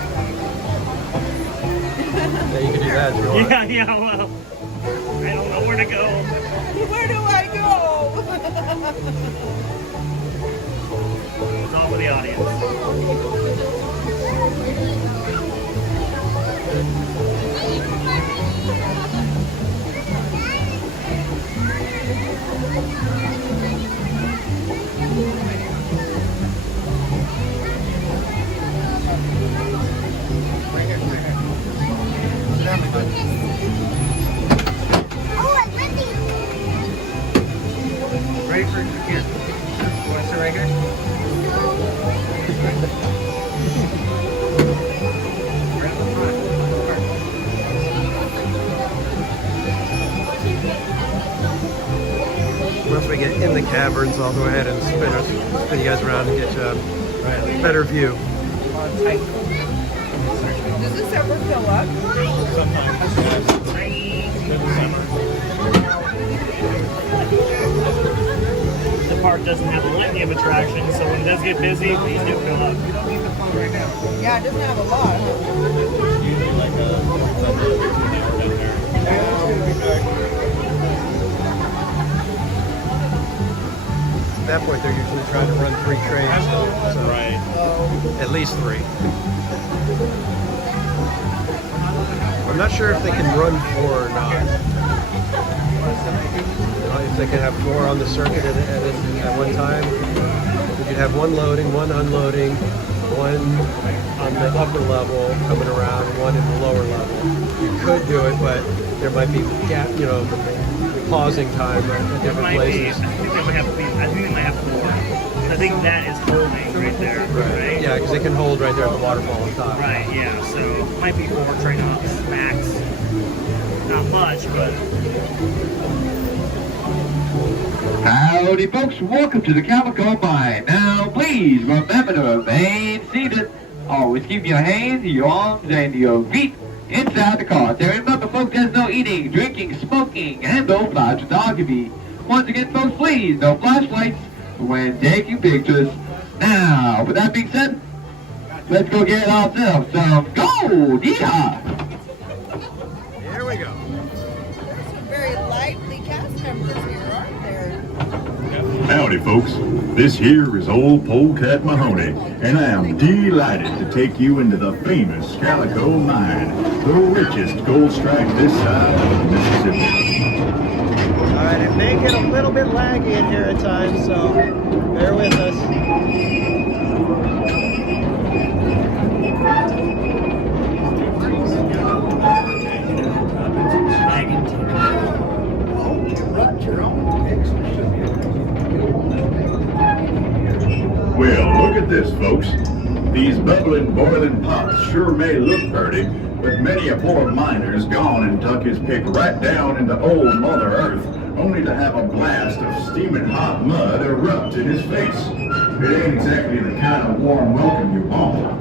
Yeah, you can do that if you want. Yeah, well, I don't know where to go. Where do I go? It's all for the audience. Ready for here? You want to sit right here? Once we get in the caverns, I'll go ahead and spin you guys around and get you a better view. Does this ever fill up? The park doesn't have a litany of attractions, so when it does get busy, these do fill up. Yeah, it doesn't have a lot. At that point, they're usually trying to run 3 trains. So at least 3. I'm not sure if they can run 4 or not. If they can have 4 on the circuit at one time. You could have 1 loading, 1 unloading, 1 on the upper level coming around, and 1 in the lower level. You could do it, but there might be pausing time at different places. I think they might have 4. I think that is holding right there, right? Yeah, because it can hold right there at the waterfall on top. Right, yeah, so might be 4 tray knots max. Not much, but Howdy folks, welcome to the Calico Mine. Now please remember to remain seated. Always keep your hands, your arms, and your feet inside the car. So remember folks, there's no eating, drinking, smoking, and no flash photography. Once again folks, please, no flashlights when taking pictures. Now, with that being said, let's go get ourselves some gold! Yeehaw! Here we go. Some very lively cast members here, aren't there? Howdy, folks. This here is old Polecat Mahoney, and I am delighted to take you into the famous Calico Mine, the richest gold strike this side of the Mississippi. All right, it may get a little bit laggy in here at times, so bear with us. Well, look at this, folks. These bubbling, boiling pots sure may look pretty, but many a poor miner's gone and tuck his pick right down into old Mother Earth, only to have a blast of steaming hot mud erupt in his face. It ain't exactly the kind of warm welcome you want.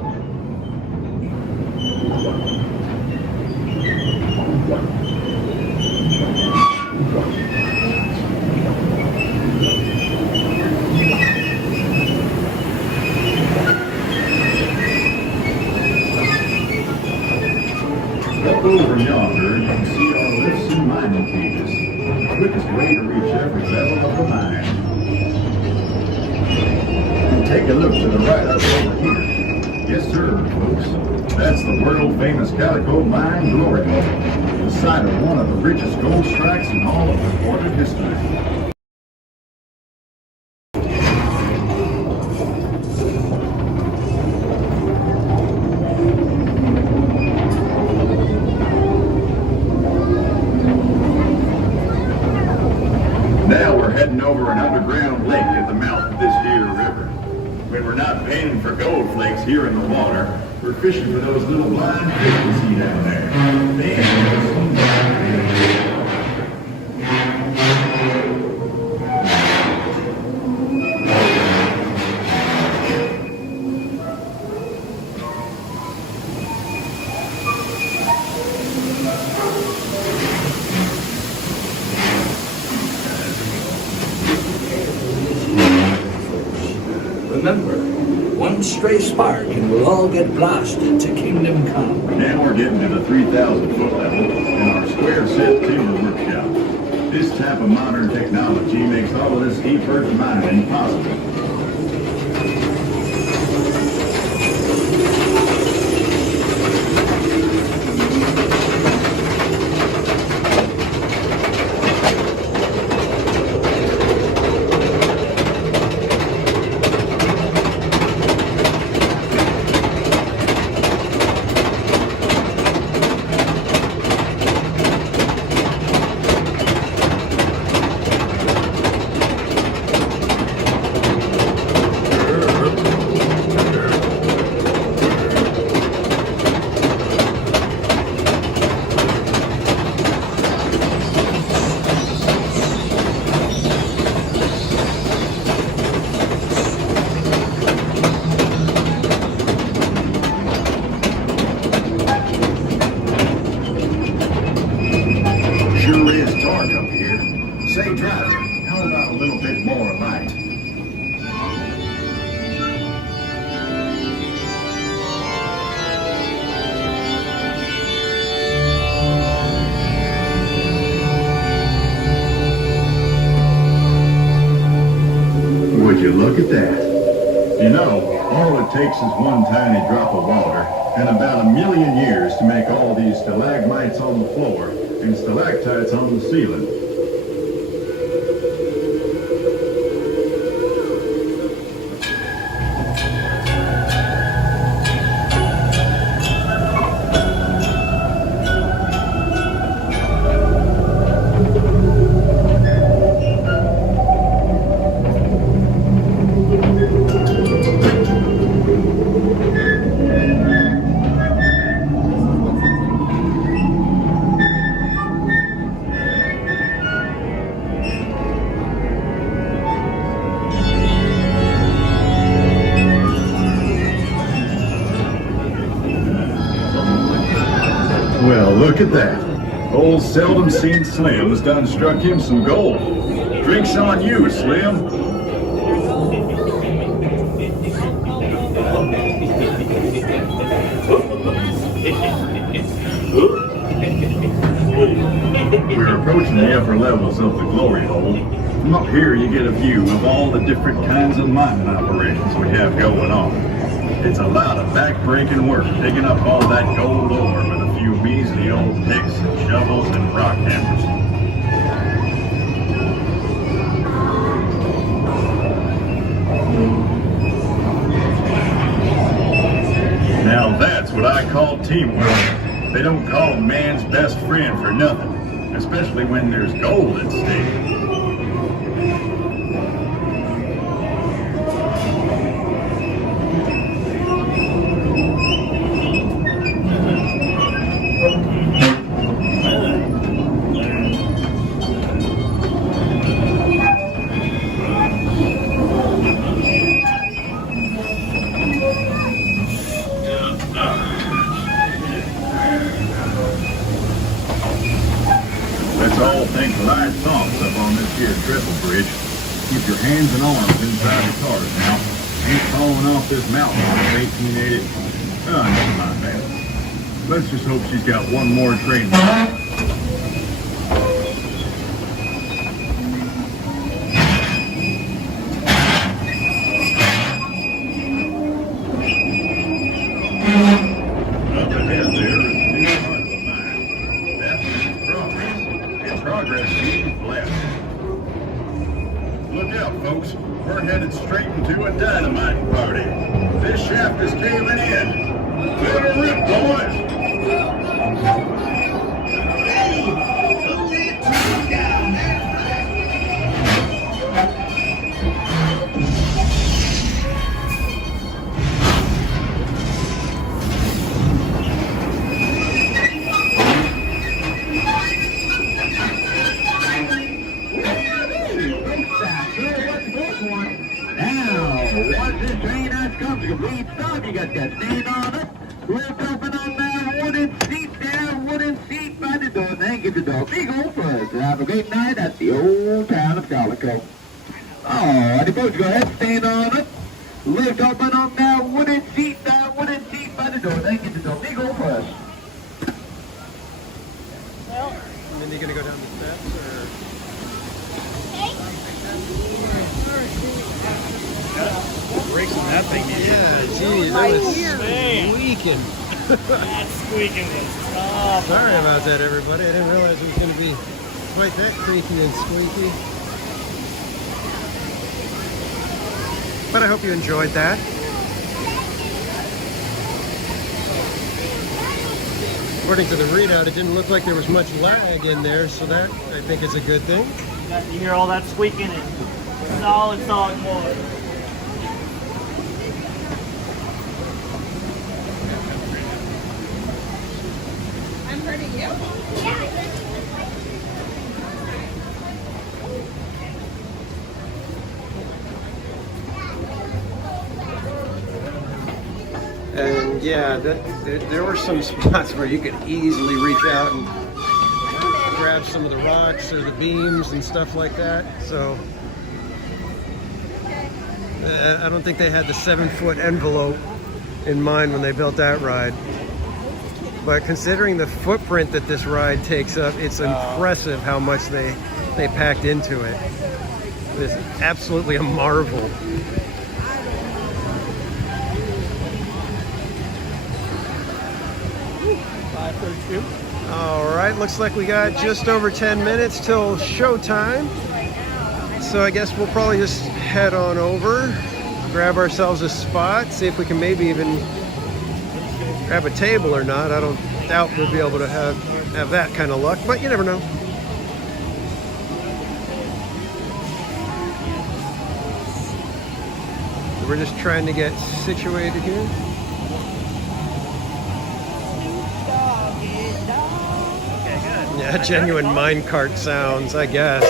Up over yonder, you can see our lifts and mining cages. The quickest way to reach every level of the mine. And take a look to the right up over here. Yes, sir, folks. That's the world-famous Calico Mine Glory Hole, the site of one of the richest gold strikes in all of recorded history. Now we're heading over an underground lake at the mouth of this here river. When we're not paying for gold flakes here in the water, we're fishing for those little blind fish you see down there. Remember, one stray spark and we'll all get blasted to kingdom come. Now we're getting to the 3,000 foot level in our square set timber workshop. This type of modern technology makes all of this deep earth mining possible. Sure is dark up here. Say, driver, how about a little bit more light? Would you look at that? You know, all it takes is one tiny drop of water and about 1,000,000 years to make all these stalagmites on the floor and stalactites on the ceiling. Look at that. Old seldom seen Slim's done struck him some gold. Drinks on you, Slim. We're approaching the upper levels of the glory hole. From up here you get a view of all the different kinds of mining operations we have going on. It's a lot of back-breaking work, digging up all that gold ore with a few measly old picks and shovels and rock hammers. Now that's what I call teamwork. They don't call a man's best friend for nothing, especially when there's gold at stake. All think light thoughts up on this here trestle bridge. Keep your hands and arms inside the cars now. Ain't falling off this mountain on 1880. Oh, never mind that. Let's just hope she's got one more train. Up ahead there is the new part of the mine. That means progress. Progress means left. Look out, folks. We're headed straight into a dynamite party. This shaft is caving in. Let her rip, boys! Hey! Put that tree down there! Once this train has come to complete stop, you got that stand on it. Lift up and on that wooden seat there, wooden seat by the door. Thank you to the big old first. Have a great night at the old town of Calico. Oh, the folks, go ahead, stand on it. Lift up and on that wooden seat by the door. Thank you to the big old first. And then you're gonna go down the steps, or? Brakes on that thing. Yeah, geez, My that was ears. squeaking. That squeaking was tough. Sorry about that, everybody. I didn't realize it was going to be quite that creaky and squeaky. But I hope you enjoyed that. According to the readout, it didn't look like there was much lag in there, so that I think is a good thing. You hear all that squeaking and solid water. I'm hurting you? And yeah, there were some spots where you could easily reach out and grab some of the rocks or the beams and stuff like that. So I don't think they had the 7-foot envelope in mind when they built that ride. But considering the footprint that this ride takes up, it's impressive how much they packed into it. It's absolutely a marvel. All right, looks like we got just over 10 minutes till showtime. So I guess we'll probably just head on over, grab ourselves a spot, see if we can maybe even grab a table or not. I don't doubt we'll be able to have that kind of luck, but you never know. We're just trying to get situated here. Yeah, genuine minecart sounds, I guess.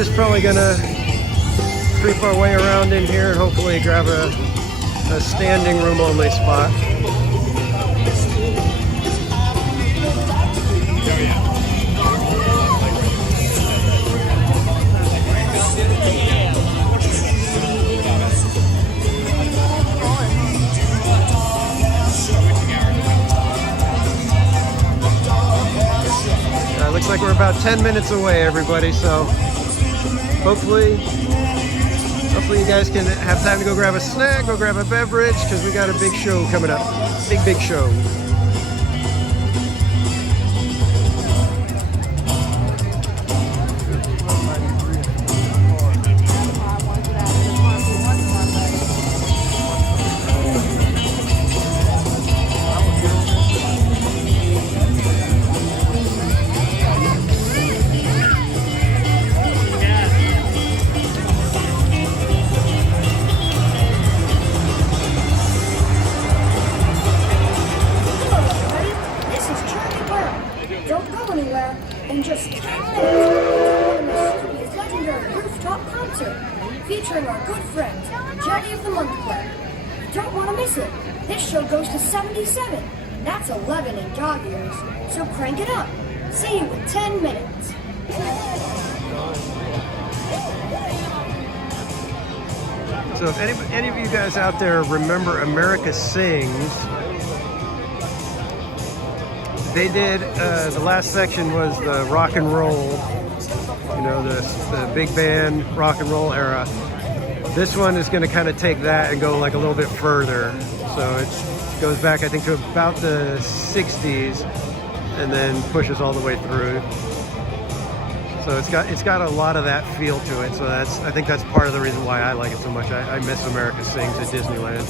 just probably gonna creep our way around in here and hopefully grab a standing room only spot. Looks like we're about 10 minutes away, everybody, so hopefully you guys can have time to go grab a snack, go grab a beverage, because we got a big show coming up. Big show. In just 10 minutes, Snoopy's legendary rooftop concert featuring our good friend, Jelly of the Month Club. You don't want to miss it. This show goes to 77. That's 11 in dog years. So crank it up. See you in 10 minutes. So if any of you guys out there remember America Sings, they did, the last section was the rock and roll, you know, the big band rock and roll era. This one is going to kind of take that and go like a little bit further. So it goes back, I think, to about the 60s and then pushes all the way through. So it's got a lot of that feel to it. So I think that's part of the reason why I like it so much. I miss America Sings at Disneyland.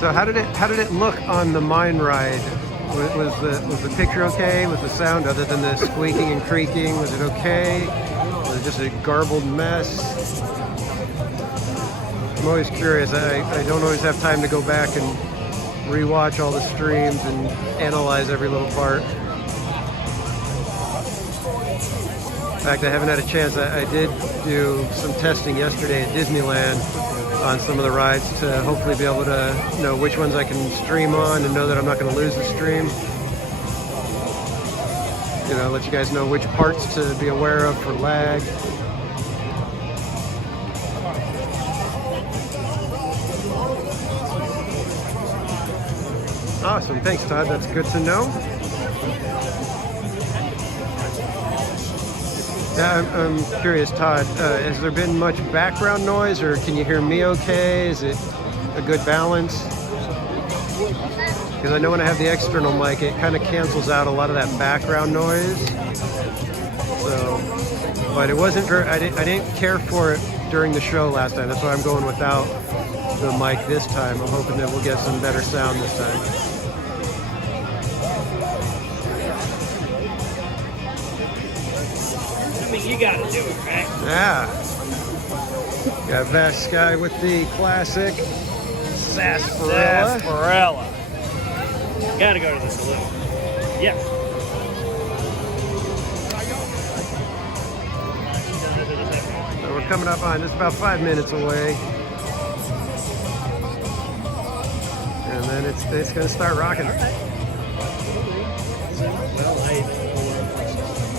So how did it look on the mine ride? Was the picture okay? Was the sound, other than the squeaking and creaking, was it okay? Was it just a garbled mess? I'm always curious. I don't always have time to go back and rewatch all the streams and analyze every little part. In fact, I haven't had a chance. I did do some testing yesterday at Disneyland on some of the rides to hopefully be able to know which ones I can stream on and know that I'm not going to lose the stream. You know, let you guys know which parts to be aware of for lag. Awesome, thanks Todd, that's good to know. Yeah, I'm curious, Todd, has there been much background noise, or can you hear me okay? Is it a good balance? Because I know when I have the external mic, it kind of cancels out a lot of that background noise. So, but it wasn't very, I didn't care for it during the show last time. That's why I'm going without the mic this time. I'm hoping that we'll get some better sound this time. You gotta do it, right? Yeah. Got Vast Sky with the classic sarsaparilla. Sarsaparilla. Gotta go to the saloon. Yes. So we're coming up on this, about 5 minutes away. And then it's gonna start rocking.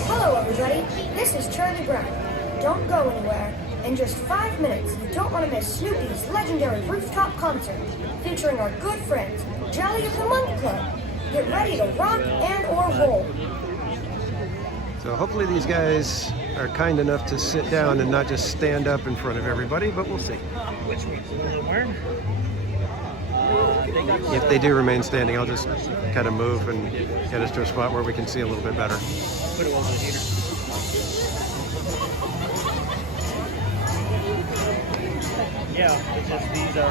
Hello everybody, this is Charlie Brown. Don't go anywhere. In just 5 minutes, you don't want to miss Snoopy's legendary rooftop concert featuring our good friends, Jelly of the Month Club. Get ready to rock and or roll. So hopefully these guys are kind enough to sit down and not just stand up in front of everybody, but we'll see. Which one's a little warm? If they do remain standing, I'll just kind of move and get us to a spot where we can see a little bit better. Put it over the heater. Yeah, it's just these are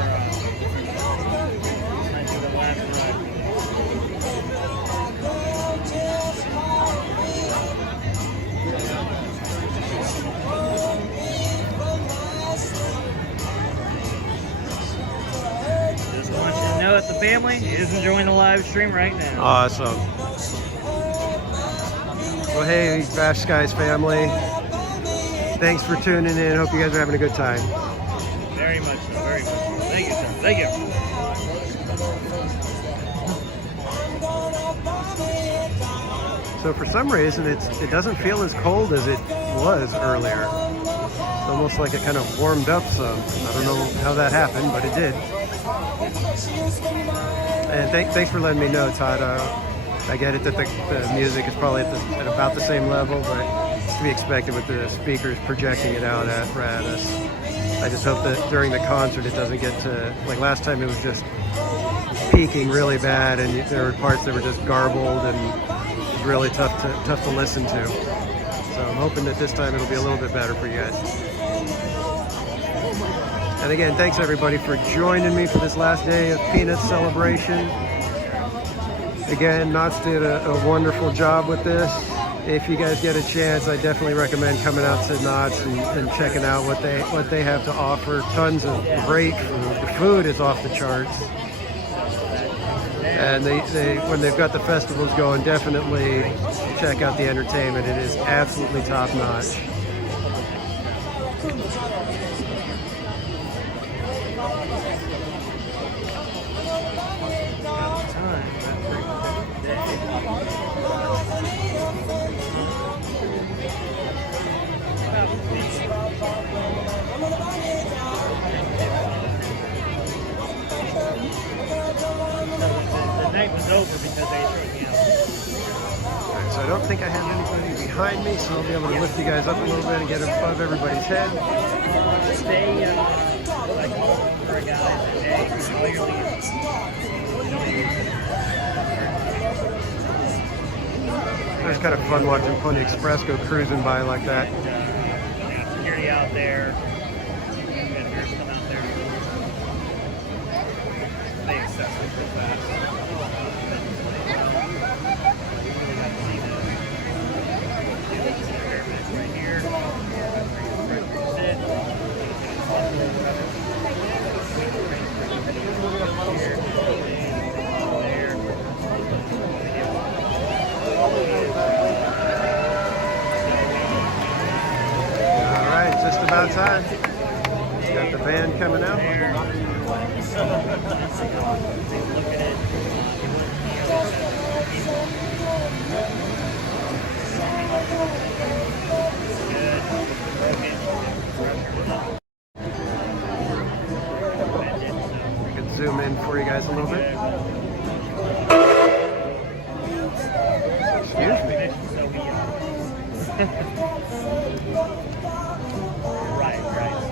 I do the last ride. family. He is enjoying the live stream right now. Awesome. Well, hey, Bash Skies family. Thanks for tuning in. Hope you guys are having a good time. Very much so. Very much so. Thank you, sir. Thank you. So for some reason, it doesn't feel as cold as it was earlier. It's almost like it kind of warmed up some. I don't know how that happened, but it did. And thanks for letting me know, Todd. I get it that the music is probably at about the same level, but it's to be expected with the speakers projecting it out at us. I just hope that during the concert it doesn't get to, like last time it was just peaking really bad and there were parts that were just garbled and it was really tough to listen to. So I'm hoping that this time it'll be a little bit better for you guys. And again, thanks everybody for joining me for this last day of Peanuts celebration. Again, Knott did a wonderful job with this. If you guys get a chance, I definitely recommend coming out to Knott and checking out what they have to offer. Tons of great food. The food is off the charts. And they when they've got the festivals going, definitely check out the entertainment. It is absolutely top notch. Was over because they threw me out. Alright, so I don't think I have anybody behind me, so I'll be able to lift you guys up a little bit and get above everybody's head. Stay like for a guy today, clearly. It was kind of fun watching Pony Express go cruising by like that. Security out there. Vendors come out there. They accessible for that. Alright, just about time. Got the band coming out. I can zoom in for you guys a little bit. Excuse me. Right. So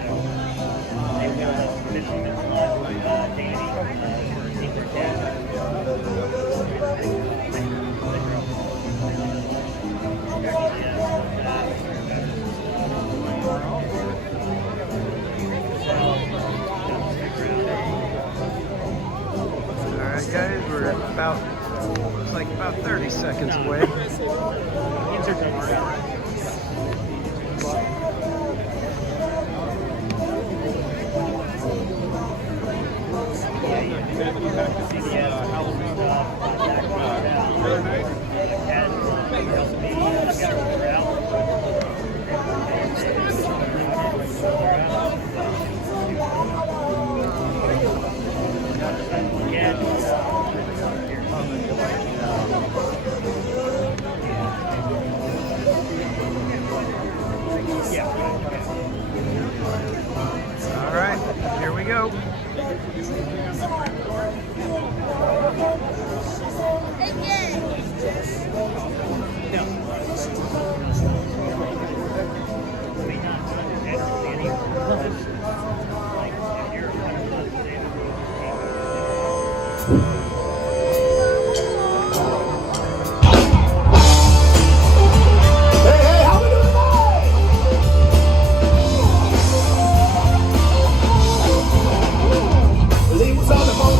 they will have 15 minutes left with Danny for Secret Cat. Alright guys, we're about, looks like about 30 seconds away. Insert the word out. All right, here we go. Was on the phone.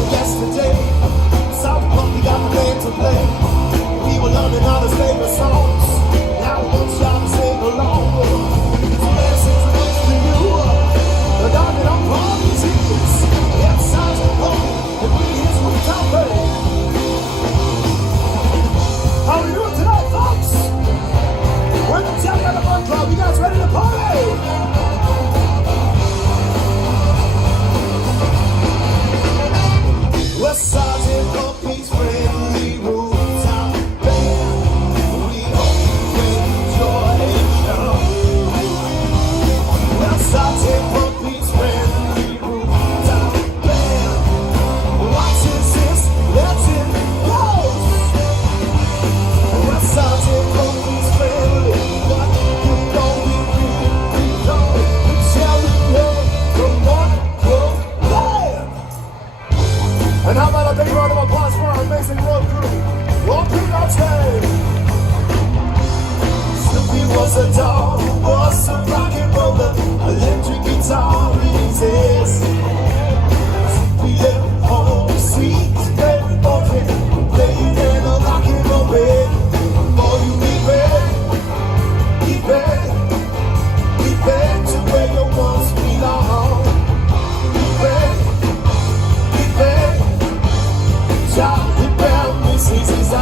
was a dog who was a rock and roller, electric guitar in his ears. We left home, sweet and open, playing in a rock and roll bed. For you be back to where you once belong. Be back, Charlie Brown misses his own.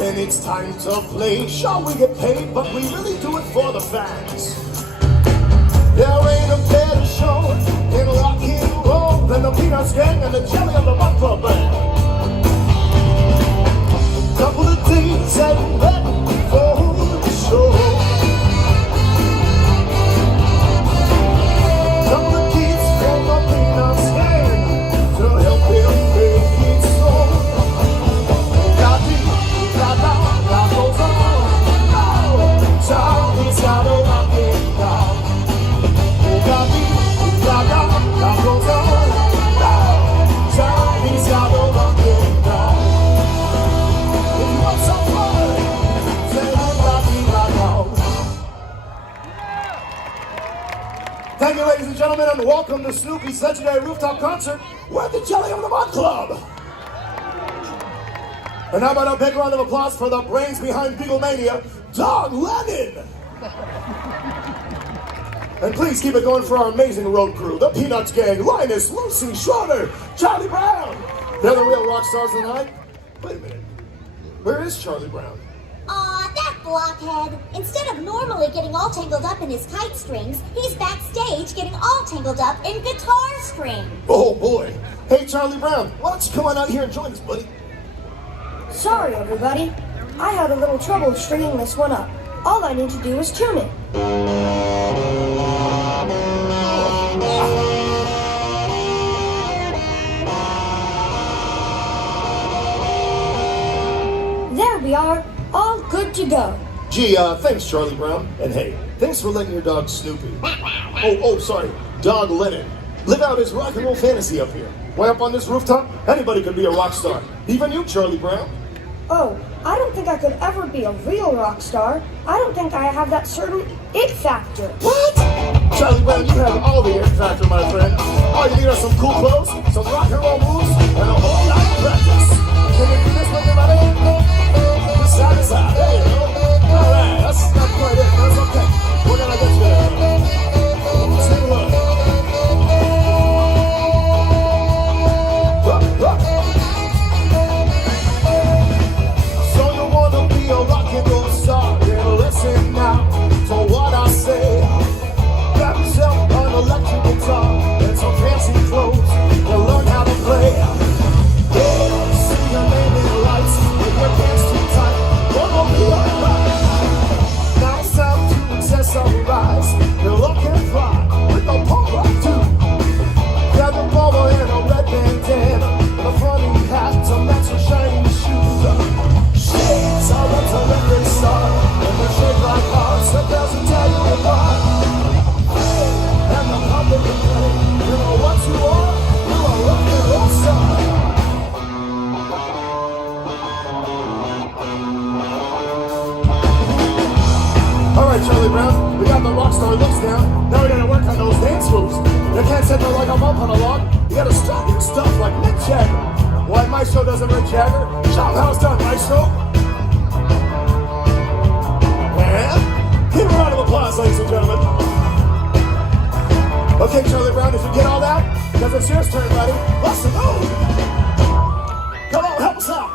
And it's time to play. Sure, we get paid, but we really do it for the fans. There ain't a better show in rock and roll than the Peanuts Gang and the Jelly of the Month Club Band. Couple of days and ready for the show. Couple of kids from the Peanuts Gang to help him make it so. Charlie's got a rock and roll. Charlie's got a rock and roll. If you want some fun, say rock. Thank you, ladies and gentlemen, and welcome to Snoopy's legendary rooftop concert with the Jelly of the Month Club. And how about a big round of applause for the brains behind Beatlemania, Don Lennon! And please keep it going for our amazing road crew, the Peanuts Gang, Linus, Lucy, Schroeder, Charlie Brown. They're the real rock stars tonight. Wait a minute, where is Charlie Brown? Aw, that blockhead. Instead of normally getting all tangled up in his kite strings, he's backstage getting all tangled up in guitar strings. Oh boy. Hey Charlie Brown, why don't you come on out here and join us, buddy? Sorry, everybody. I had a little trouble stringing this one up. All I need to do is tune it. There we are, all good to go. Gee, thanks, Charlie Brown. And hey, thanks for letting your dog Snoopy, sorry, Dog Lennon, live out his rock and roll fantasy up here. Way up on this rooftop, anybody could be a rock star. Even you, Charlie Brown. Oh, I don't think I could ever be a real rock star. I don't think I have that certain it factor. What? Charlie Brown, you have all the it factor, my friend. All you need are some cool clothes, some rock and roll moves, and a whole lot of practice. Can we do this with everybody? Side to side, there you go. All right, that's not quite it, but it's okay. We're gonna get you there. Say what? So you wanna be a rock and roll star? Then listen now to what I say. Grab yourself an electric guitar and some fancy clothes and learn how to play. Yeah, see your name in the lights with your pants too tight. Gonna be alright. Now it's time to access sunrise. You're looking fly with the punk rock too. Grab a bubble and a red bandana and a funny hat to match your shiny shoes. Shades are up to record star and they're shaped like hearts. The bells will tell you apart. And the public will play. You know what you are? You're a rock and roll star. Alright, Charlie Brown, we got the rock star looks down. Now we gotta work on those dance moves. You can't sit there like a bump on a log. You gotta strut your stuff like Mick Jagger. Why my show doesn't Mick Jagger? Shout how's done, my show. And give a round of applause, ladies and gentlemen. Okay, Charlie Brown, did you get all that? Because it's your turn, buddy. Let's go. Come on, help us out.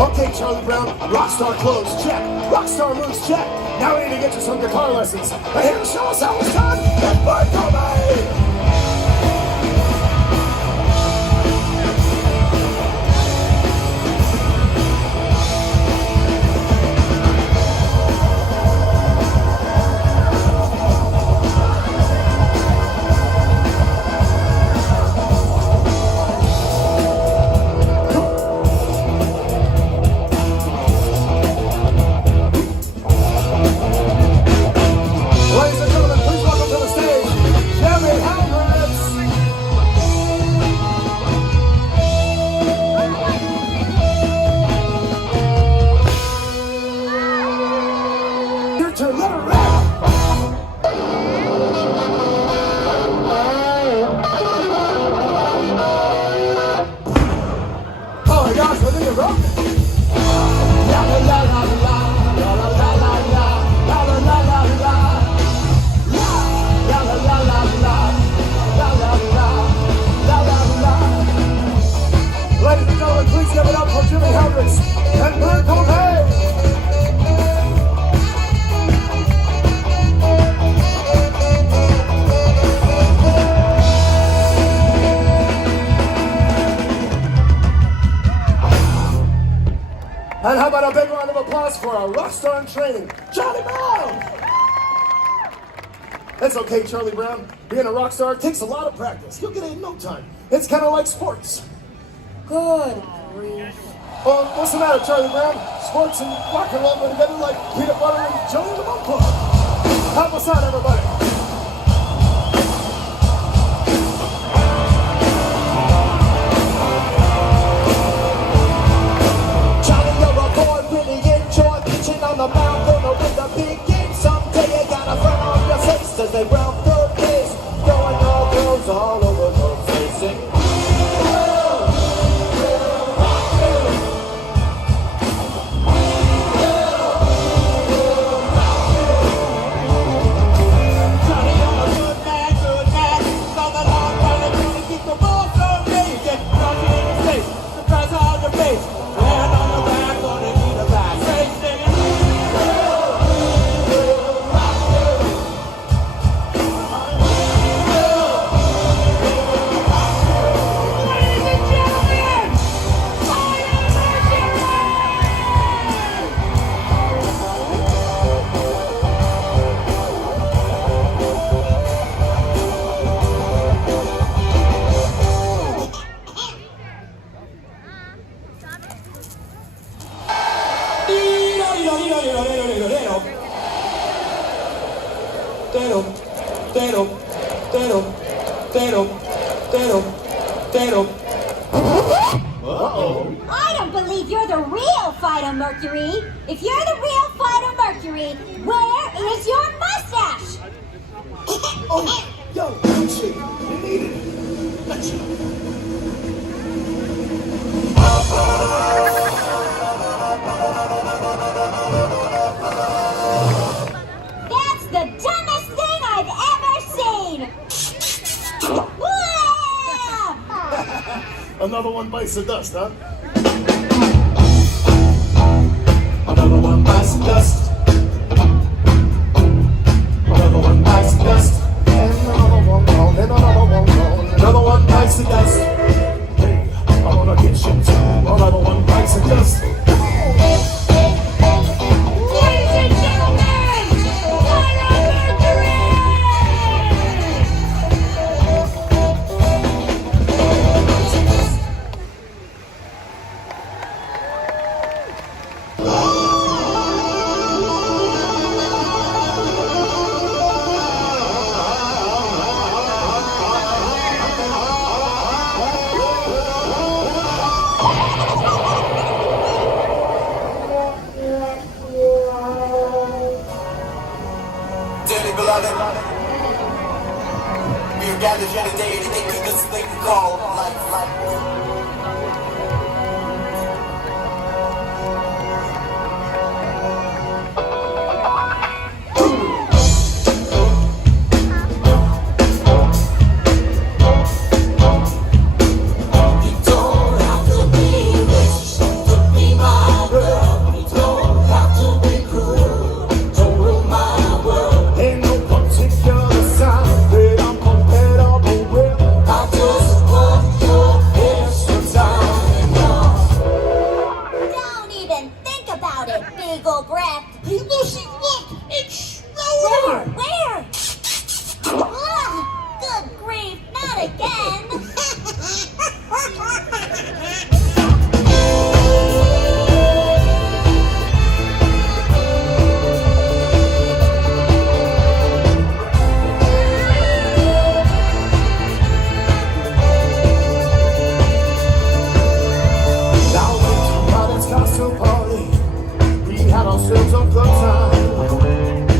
Okay, Charlie Brown, rockstar clothes, check. Rockstar moves, check. Now we need to get you some guitar lessons. And here to show us how it's done, it's Bartolome! turn, let her rap. Oh my gosh, I think it's rock. La la la la la la la la la la la la la la la la la la la. Ladies and gentlemen, please give it up for Jimi Hendrix and Kurt Cobain. And how about a big round of applause for our rock star in training, Charlie Brown? It's okay, Charlie Brown. Being a rock star takes a lot of practice. You'll get it in no time. It's kind of like sports. Good grief. Well, what's the matter, Charlie Brown? Sports and rock and roll go together like peanut butter and jelly in the Monk Club. Help us out, everybody. Charlie, you're a boy, really enjoy pitching on the mound. Gonna win the big game someday. You got a frown on your face as they round third base. Throwing your girls all over the place. Sing. I don't believe you're the real Fido Mercury. If you're the real Fido Mercury, where is your mustache? Oh, yo, Gucci, you need it. Let's That's the dumbest thing I've ever seen. Another one bites the dust, huh? Another one bites the dust. Another one bites the dust. And another one gone, and another one gone. Another one bites the dust. Hey, I wanna get you too. Another one bites the dust. Ladies and gentlemen, Fido Mercury! Dearly beloved, we are gathered here today to get through this thing called life. Ain't no particular sign that I'm compatible with. I just want your extra time. Don't even think about it, big ol' brat. Hey, Lucy, look! It's snowing! Where? Ugh, good grief, not again. Now we're at its costume party. We had ourselves a good time.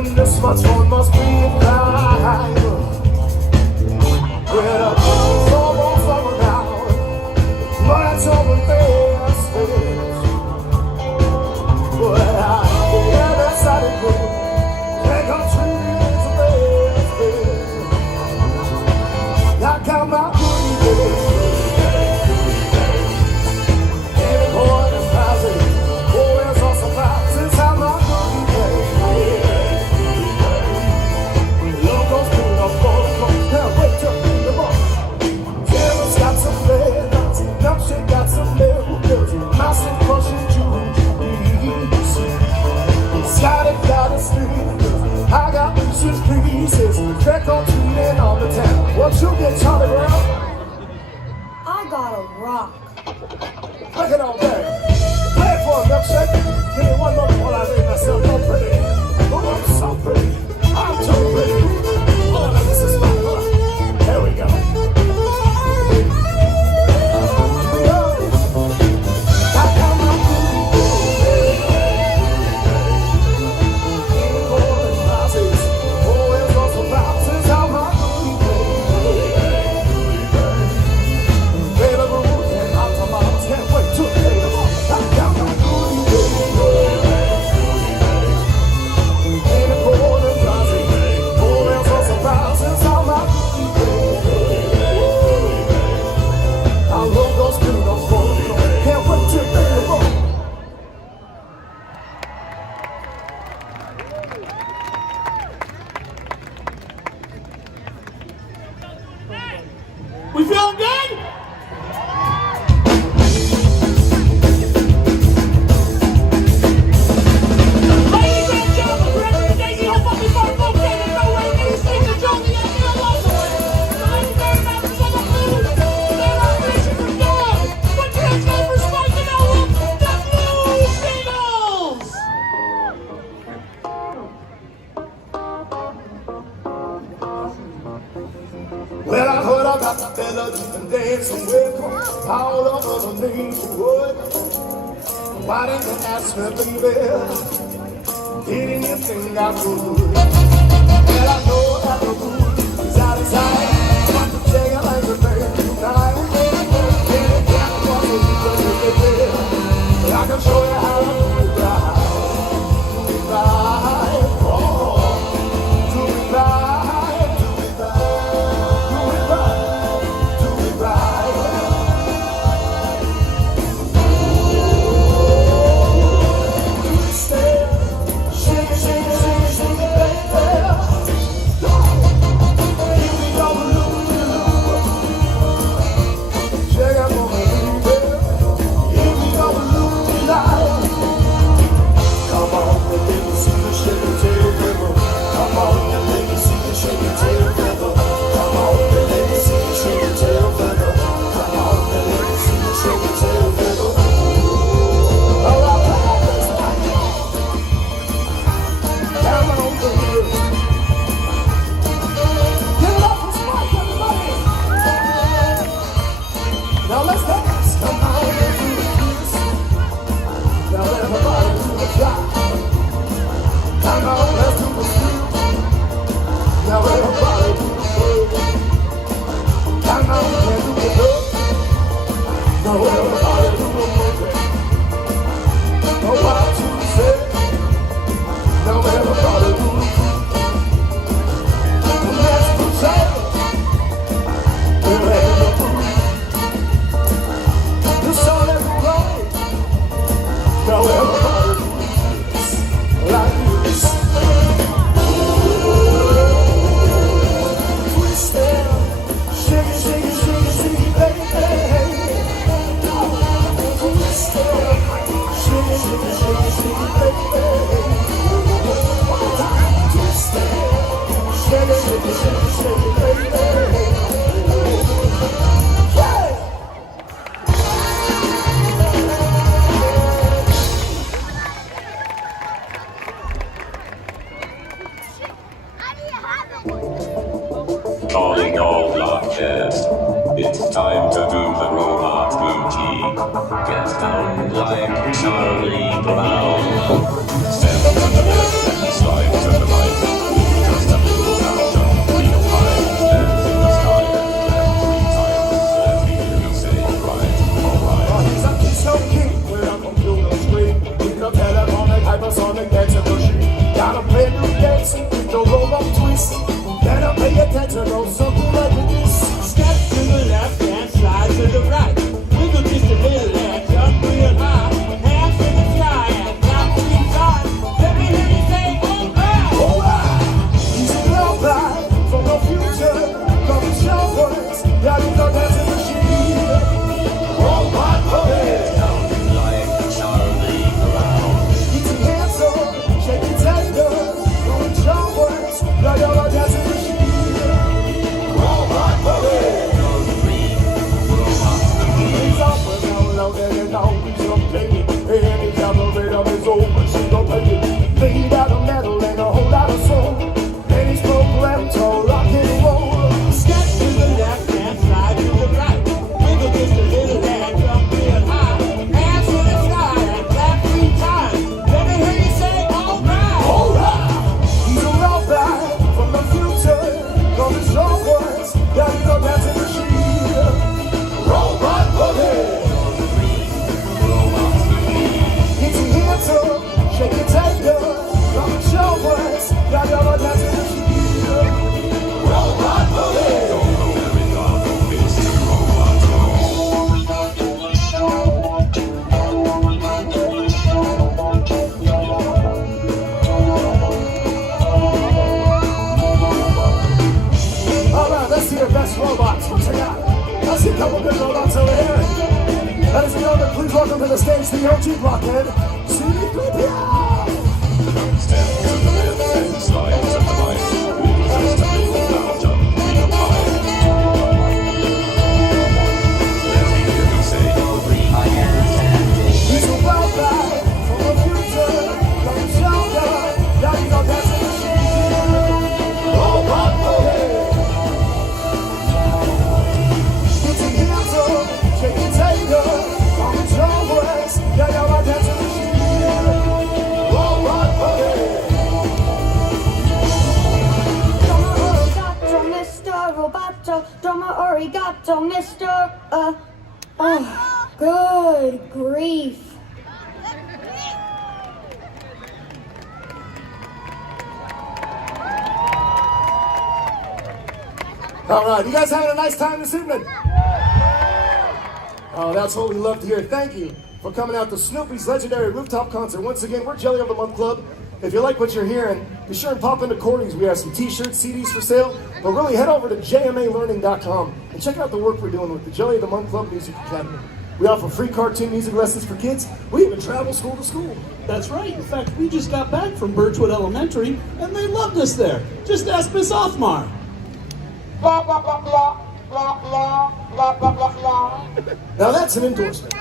When this much fun must be a crime. Well, it's almost over now, but it's over fast. But I can't decide it good. Can't come trees the best. I got my goodie days. Every boy is passing. Oh, there's all surprises. How my goodie days. Love goes through the phone. Can't wait to be the boss. Taylor's got some flavors. Milkshake got some milk. Massive crushing juice. Scotty got a sleep. I got Lucius pieces. Back on tweeting on the town. What you get, Charlie Brown? I got a rock. Look at all that. Play it for a milkshake. Give me one moment while I make myself so pretty. Oh, I'm so pretty. I'm too pretty. Oh, now this is fun. There we go. We feeling good? Ladies and gentlemen, Reverend Daisy, hope up before folks can't know where you sing the Johnny and Neil Lawson. The legendary members of the Blues. They're our vision for God. Put your hands up for Spike and Owen, the Blues Beatles! Well, I heard about the fella and dancing with all over the neighborhood. Why didn't you ask me, baby? Didn't you think I could? Well, I know that the mood is out of sight. But the jail like a man tonight. Can't get what you need. I can show you how to do it right. Do it right. Oh, do it right. Now let's dance, come on and do this. Now everybody do the job. Come on, let's do the street. Now everybody do the work. Come on and do the work. Now everybody do the work. Know what to say. Now everybody do the work. Let's do something. Now everybody do this, like this. Twist it, shake it, shake it, shake it, shake it, baby. Twist it, shake it, shake it, shake it, shake it, baby. One time, twist it, shake it, shake it, shake it, shake it, baby. Calling all blockheads. It's time to do the robot booty. Get down like Charlie Brown. Step to the left and slide to the right. out and it always updated. Any type of rhythm is over, she gon' play it. Made out of metal and a whole lot of soul. And he's programmed to rock and roll. Step to the left and slide to the right. Wiggle just a little and jump real high. Hands to the sky and clap 3 times. Let me hear you say alright. Alright! He's a robot from the future. From his own words, got his own dancing machine. Robot boogie! Get your hands up, shake your tail. From his own words, got your own dancing machine. Robot boogie! Alright, let's see your best robots. What you got? I see a couple good robots over here. Ladies and gentlemen, please welcome to the stage the OG blockhead, C3PO! Step to the left and slide to the right. Wiggle just a little, now jump real high. Let me hear you say green. He's a robot from the future. From his shoulder, got his own dancing machine. Robot boogie! Get your hands up, shake your tail. From his own words, got your own dancing machine. Robot boogie! Domo arigato, Mr. Oh, good grief. All right, you guys having a nice time this evening? Oh, that's what we love to hear. Thank you for coming out to Snoopy's legendary rooftop concert. Once again, we're Jelly of the Month Club. If you like what you're hearing, be sure and pop into Corey's. We have some t-shirts, CDs for sale. But really, head over to jmalearning.com and check out the work we're doing with the Jelly of the Month Club Music Academy. We offer free cartoon music lessons for kids. We even travel school to school. That's right. In fact, we just got back from Birchwood Elementary, and they loved us there. Just ask Miss Othmar. Now that's an endorsement.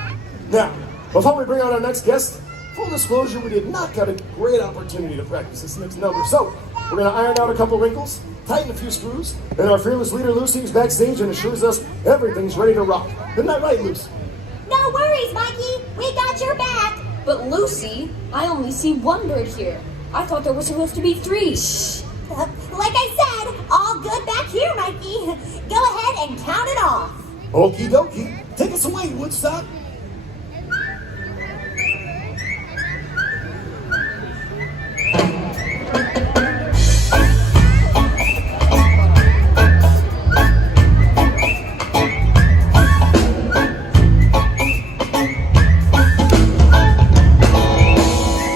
Now, before we bring out our next guest, full disclosure, we did not get a great opportunity to practice this next number. So, we're going to iron out a couple wrinkles, tighten a few screws, and our fearless leader Lucy is backstage and assures us everything's ready to rock. Isn't that right, Lucy? No worries, Mikey. We got your back. But Lucy, I only see one bird here. I thought there were supposed to be 3. Like I said, all good back here, Mikey. Go ahead and count it off. Okie dokie. Take us away, Woodstock.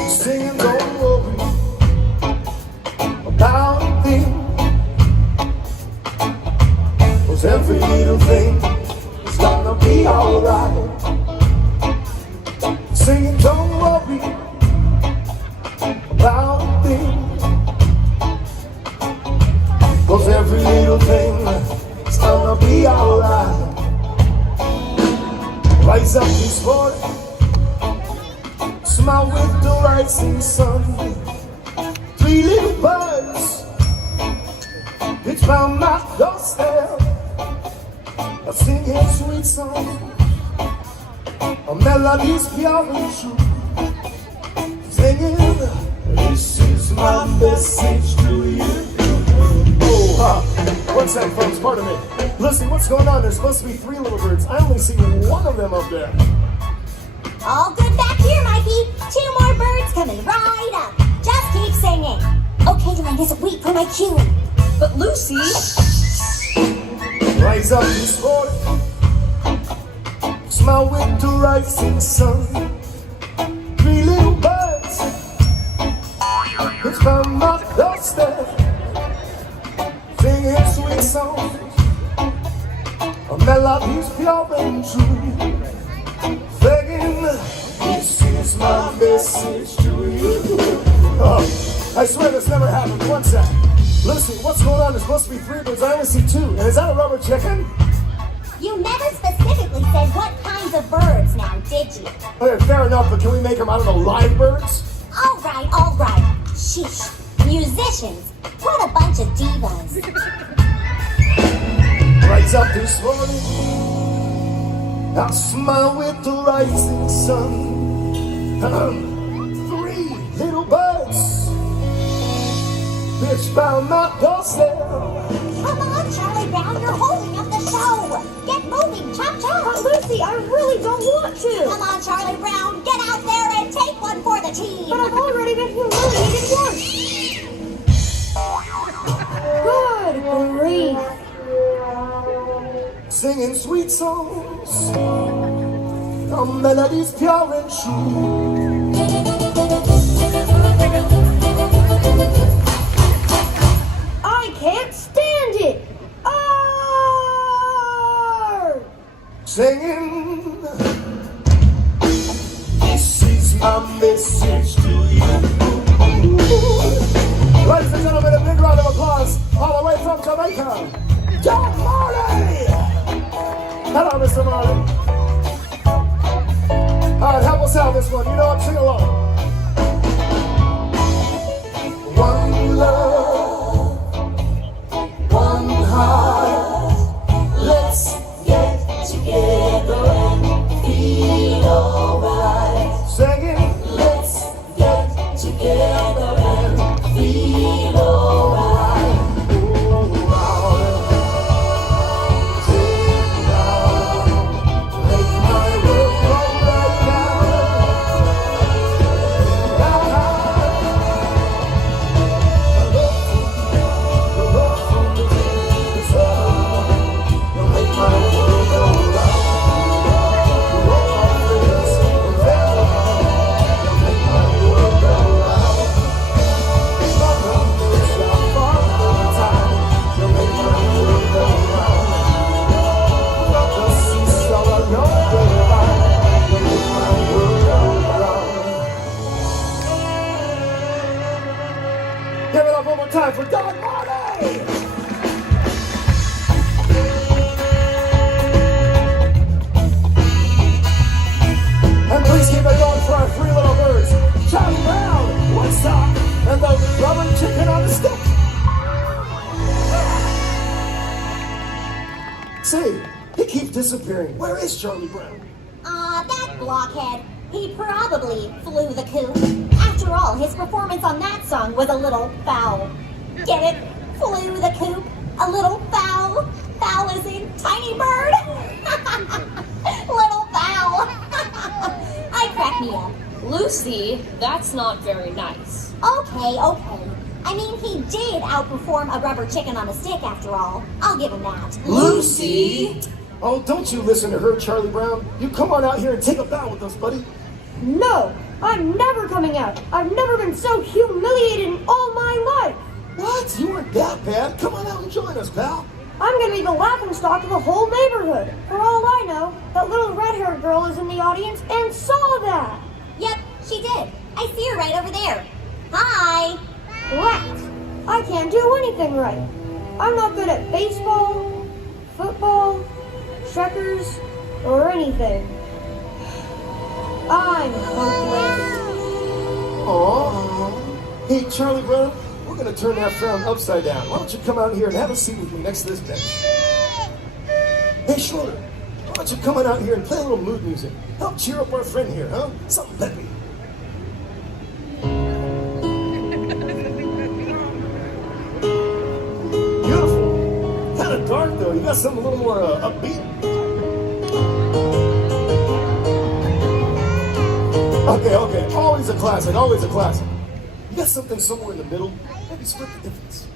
Singing, don't worry about a thing, 'cause every little thing is gonna be alright. Singing, don't worry about a thing, 'cause every little thing is gonna be alright. Rise up this morning, smile with the rising sun. 3 little birds, it's round my doorstep, singing sweet songs, a melody's pure and true, singing, this is my message to you. Oh, one sec, folks, pardon me. Listen, what's going on? There's supposed to be 3 little birds. I only see one of them up there. All good back here, Mikey. 2 more birds coming right up. Just keep singing. Okay, Linus, wait for my cue. But Lucy... Rise up this morning, smile with the rising sun. 3 little birds, it's from my doorstep, singing sweet songs, a melody's pure and true, singing, this is my message to you. Oh, I swear this never happened. One sec. Listen, what's going on? There's supposed to be 3 birds. I only see 2. And is that a rubber chicken? You never specifically specifically said what kinds of birds now, did you? Okay, fair enough, but can we make them, I don't know, live birds? All right, all right. Sheesh. Musicians. What a bunch of divas. Rise up this morning, I'll smile with the rising sun. 3 little birds pitched by my doorstep. Come on, Charlie Brown, you're holding up the show. Get moving, chop chop. Lucy, I really don't want to. Come on, Charlie Brown, get out there and take one for the team. But I've already been humiliated once. Good grief. Singing sweet songs, our melodies pure and true. I can't stand it. Arr! Singing, this is my message to you. Ladies and gentlemen, a big round of applause all the way from Jamaica, John Marley! Hello, Mr. Marley. All right, help us out this one. You know what? Sing along. One love, one heart. Let's get together and feel alright. Singing, let's get together and feel alright. Give it up one more time for Don Marley! And please keep it going for our 3 little birds, Charlie Brown, Woodstock, and the rubber chicken on the stick. Say, he keeps disappearing. Where is Charlie Brown? That blockhead. He probably flew the coop. After all, his performance on that song was a little foul. Get it? Flew the coop. A little foul. Foul as in tiny bird. Little foul. I crack me up. Lucy, that's not very nice. Okay, okay. I mean, he did outperform a rubber chicken on a stick after all. I'll give him that. Lucy! Oh, don't you listen to her, Charlie Brown. You come on out here and take a bow with us, buddy. No, I'm never coming out. I've never been so humiliated in all my life. What? You weren't that bad. Come on out and join us, pal. I'm gonna be the laughingstock of the whole neighborhood. For all I know, that little red-haired girl is in the audience and saw that. Yep, she did. I see her right over there. Hi. Rats. I can't do anything right. I'm not good at baseball, football, checkers, or anything. I'm hopeless. Aww. Hey, Charlie Brown, we're gonna turn that frown upside down. Why don't you come out here and have a seat with me next to this bench? Hey, Schroeder, why don't you come on out here and play a little mood music? Help cheer up our friend here, huh? Something peppy. Beautiful. Kind of dark though. You got something a little more upbeat. Okay, okay. Always a classic. Always a classic. You got something somewhere in the middle? Maybe split the difference.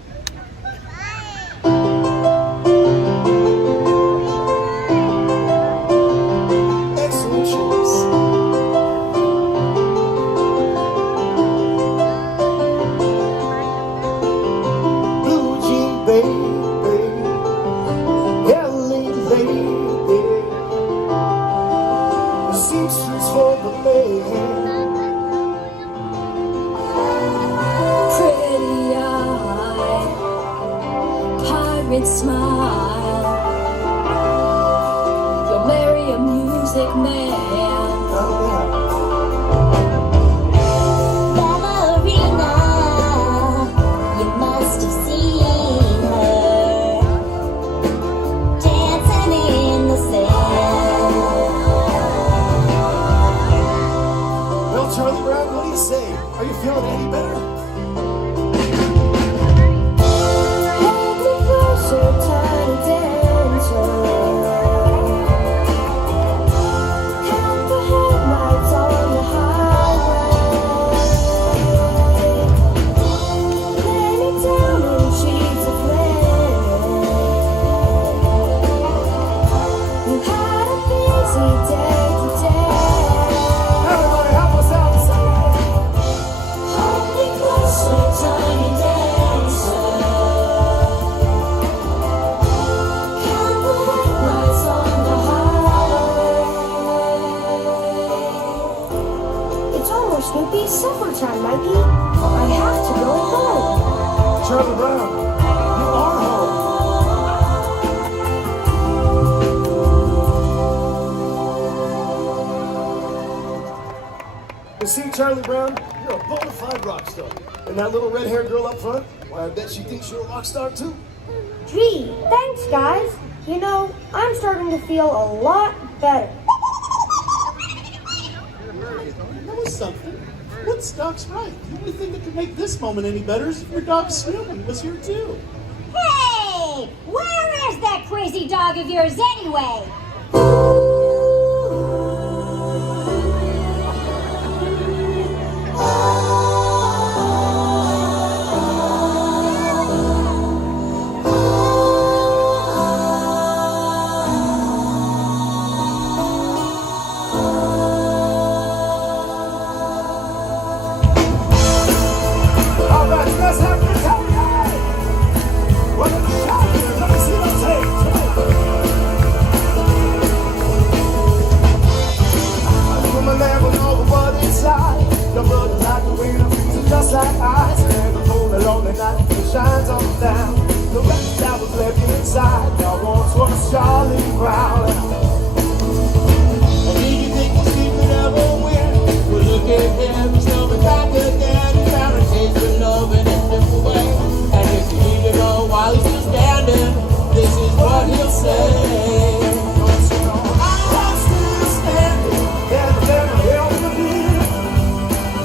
Excellent choice. Blue jean baby, LA lady, seamstress for the man. Pretty eye, pirate smile. You'll marry a music man. Ballerina, you must have seen her dancing in the sand. Well, Charlie Brown, what do you say? Are you feeling any better? Hold me closer, tiny dancer. Count the headlights on the highway. Lay me down in sheets of flame. You had a busy day today. Everybody help us out and sing. Hold me closer, tiny dancer. Count the headlights on the highway. It's almost would be supper time, Mikey. I have to go home. Charlie Brown, you are home. You see, Charlie Brown, you're a bona fide rock star. And that little red-haired girl up front, why, I bet she thinks you're a rock star too. Gee, thanks, guys. You know, I'm starting to feel a lot better. That was something. Woodstock's right. The only thing that could make this moment any better is if your dog Snoopy was here too. Hey, where is that crazy dog of yours anyway? All right, let's have a good time, guys. What are the shots? Let me see those tapes. From my level over what inside. Your blood is like the wind of freezing just like ice. And the cold and lonely night that shines on down. The wreck that was left inside. Now once was Charlie Brown. And do you think the secret ever win? Well, look at him, he's coming back again. Guarantees with love in a simple way. And if you need to know while he's still standing, this is what he'll say. I'm still standing. There's never help to be.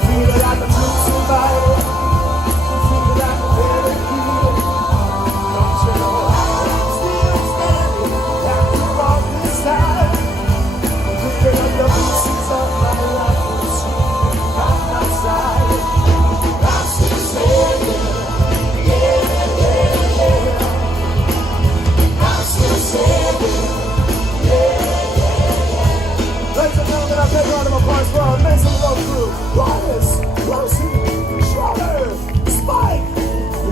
Feeling like a true survivor. Feeling like a very kid. Don't you know I'm still standing after all this time. Picking up the pieces of my life and sleeping by my side. I'm still standing. Yeah, yeah, yeah. I'm still standing. Ladies and gentlemen, I take round of applause for our amazing road crew. Linus, Lucy, Schroeder, Spike,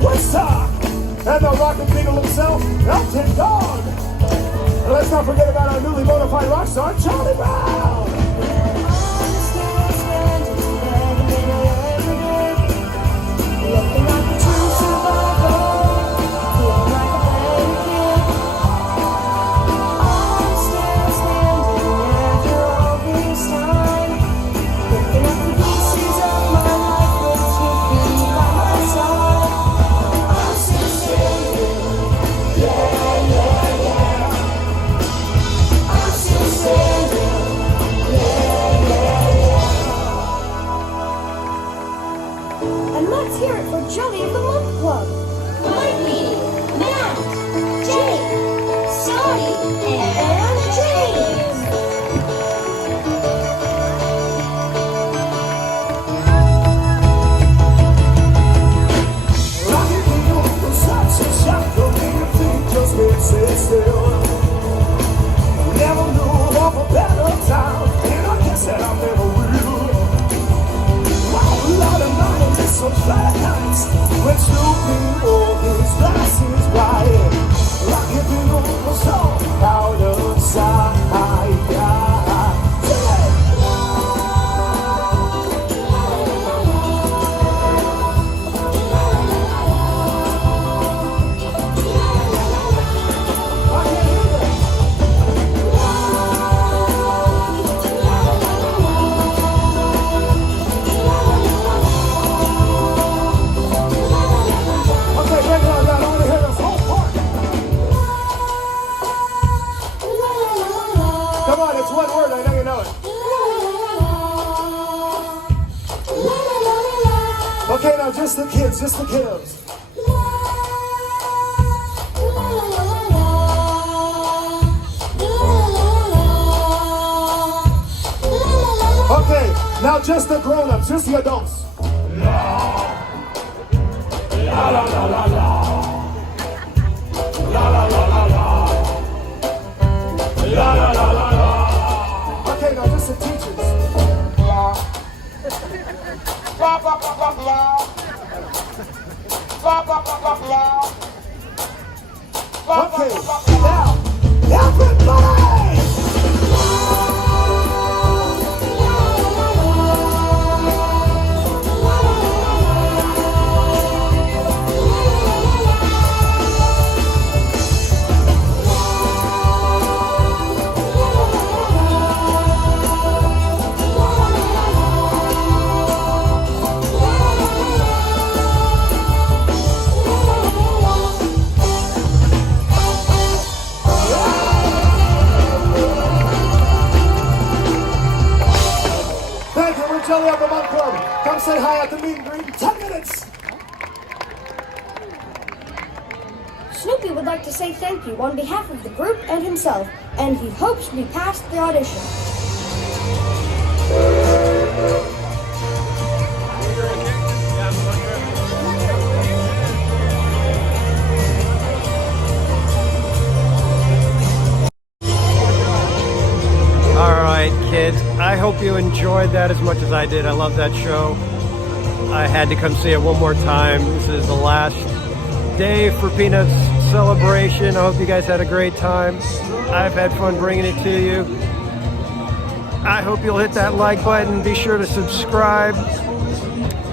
Woodstock, and the rockin' beagle himself, Elton John. And let's not forget about our newly bona fide rock star, Charlie Brown. Looking like a true survivor, feeling like a better kid. I'm still standing after all this time, picking up the pieces of my life with Snoopy by my side. I'm still standing, yeah, yeah, yeah. I'm still standing, yeah, yeah, yeah. And let's hear it for Jelly of the Month Club. Mikey, Matt, Jake, Scotty, and James. Rockin' people from such a shock, don't make you think, just wait, sit still. Never knew of a better time, and I guess that I never will. Wow, Lord of mine, it's some flat nights when Snoopy all his glasses right. Rockin' people from so out of sight. Sing it! I can't hear that. Okay, now just the kids, just the kiddos. Okay, now just the grown-ups, just the adults. La la la la la. La la la la la. La la la la la. Okay, now just the teachers. Blah. Blah blah blah blah blah. Blah blah blah blah blah. Okay, now everybody! Jelly at the Mud Club. Come say hi at the meet and greet in 10 minutes. Snoopy would like to say thank you on behalf of the group and himself, and he hopes we passed the audition. Kids, I hope you enjoyed that as much as I did. I love that show. I had to come see it one more time. This is the last day for Peanuts celebration. I hope you guys had a great time. I've had fun bringing it to you. I hope you'll hit that like button. Be sure to subscribe,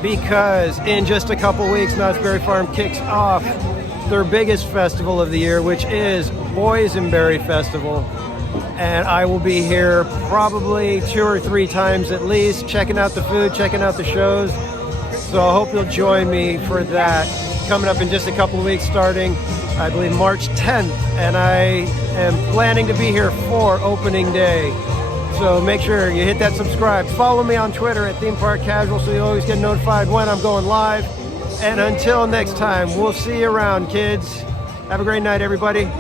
because in just a couple weeks, Knott's Berry Farm kicks off their biggest festival of the year, which is Boysenberry Festival. And I will be here probably 2 or 3 times at least, checking out the food, checking out the shows. So I hope you'll join me for that. Coming up in just a couple of weeks, starting, I believe, March 10th. And I am planning to be here for opening day. So make sure you hit that subscribe. Follow me on Twitter at Theme Park Casual so you always get notified when I'm going live. And until next time, we'll see you around, kids. Have a great night, everybody.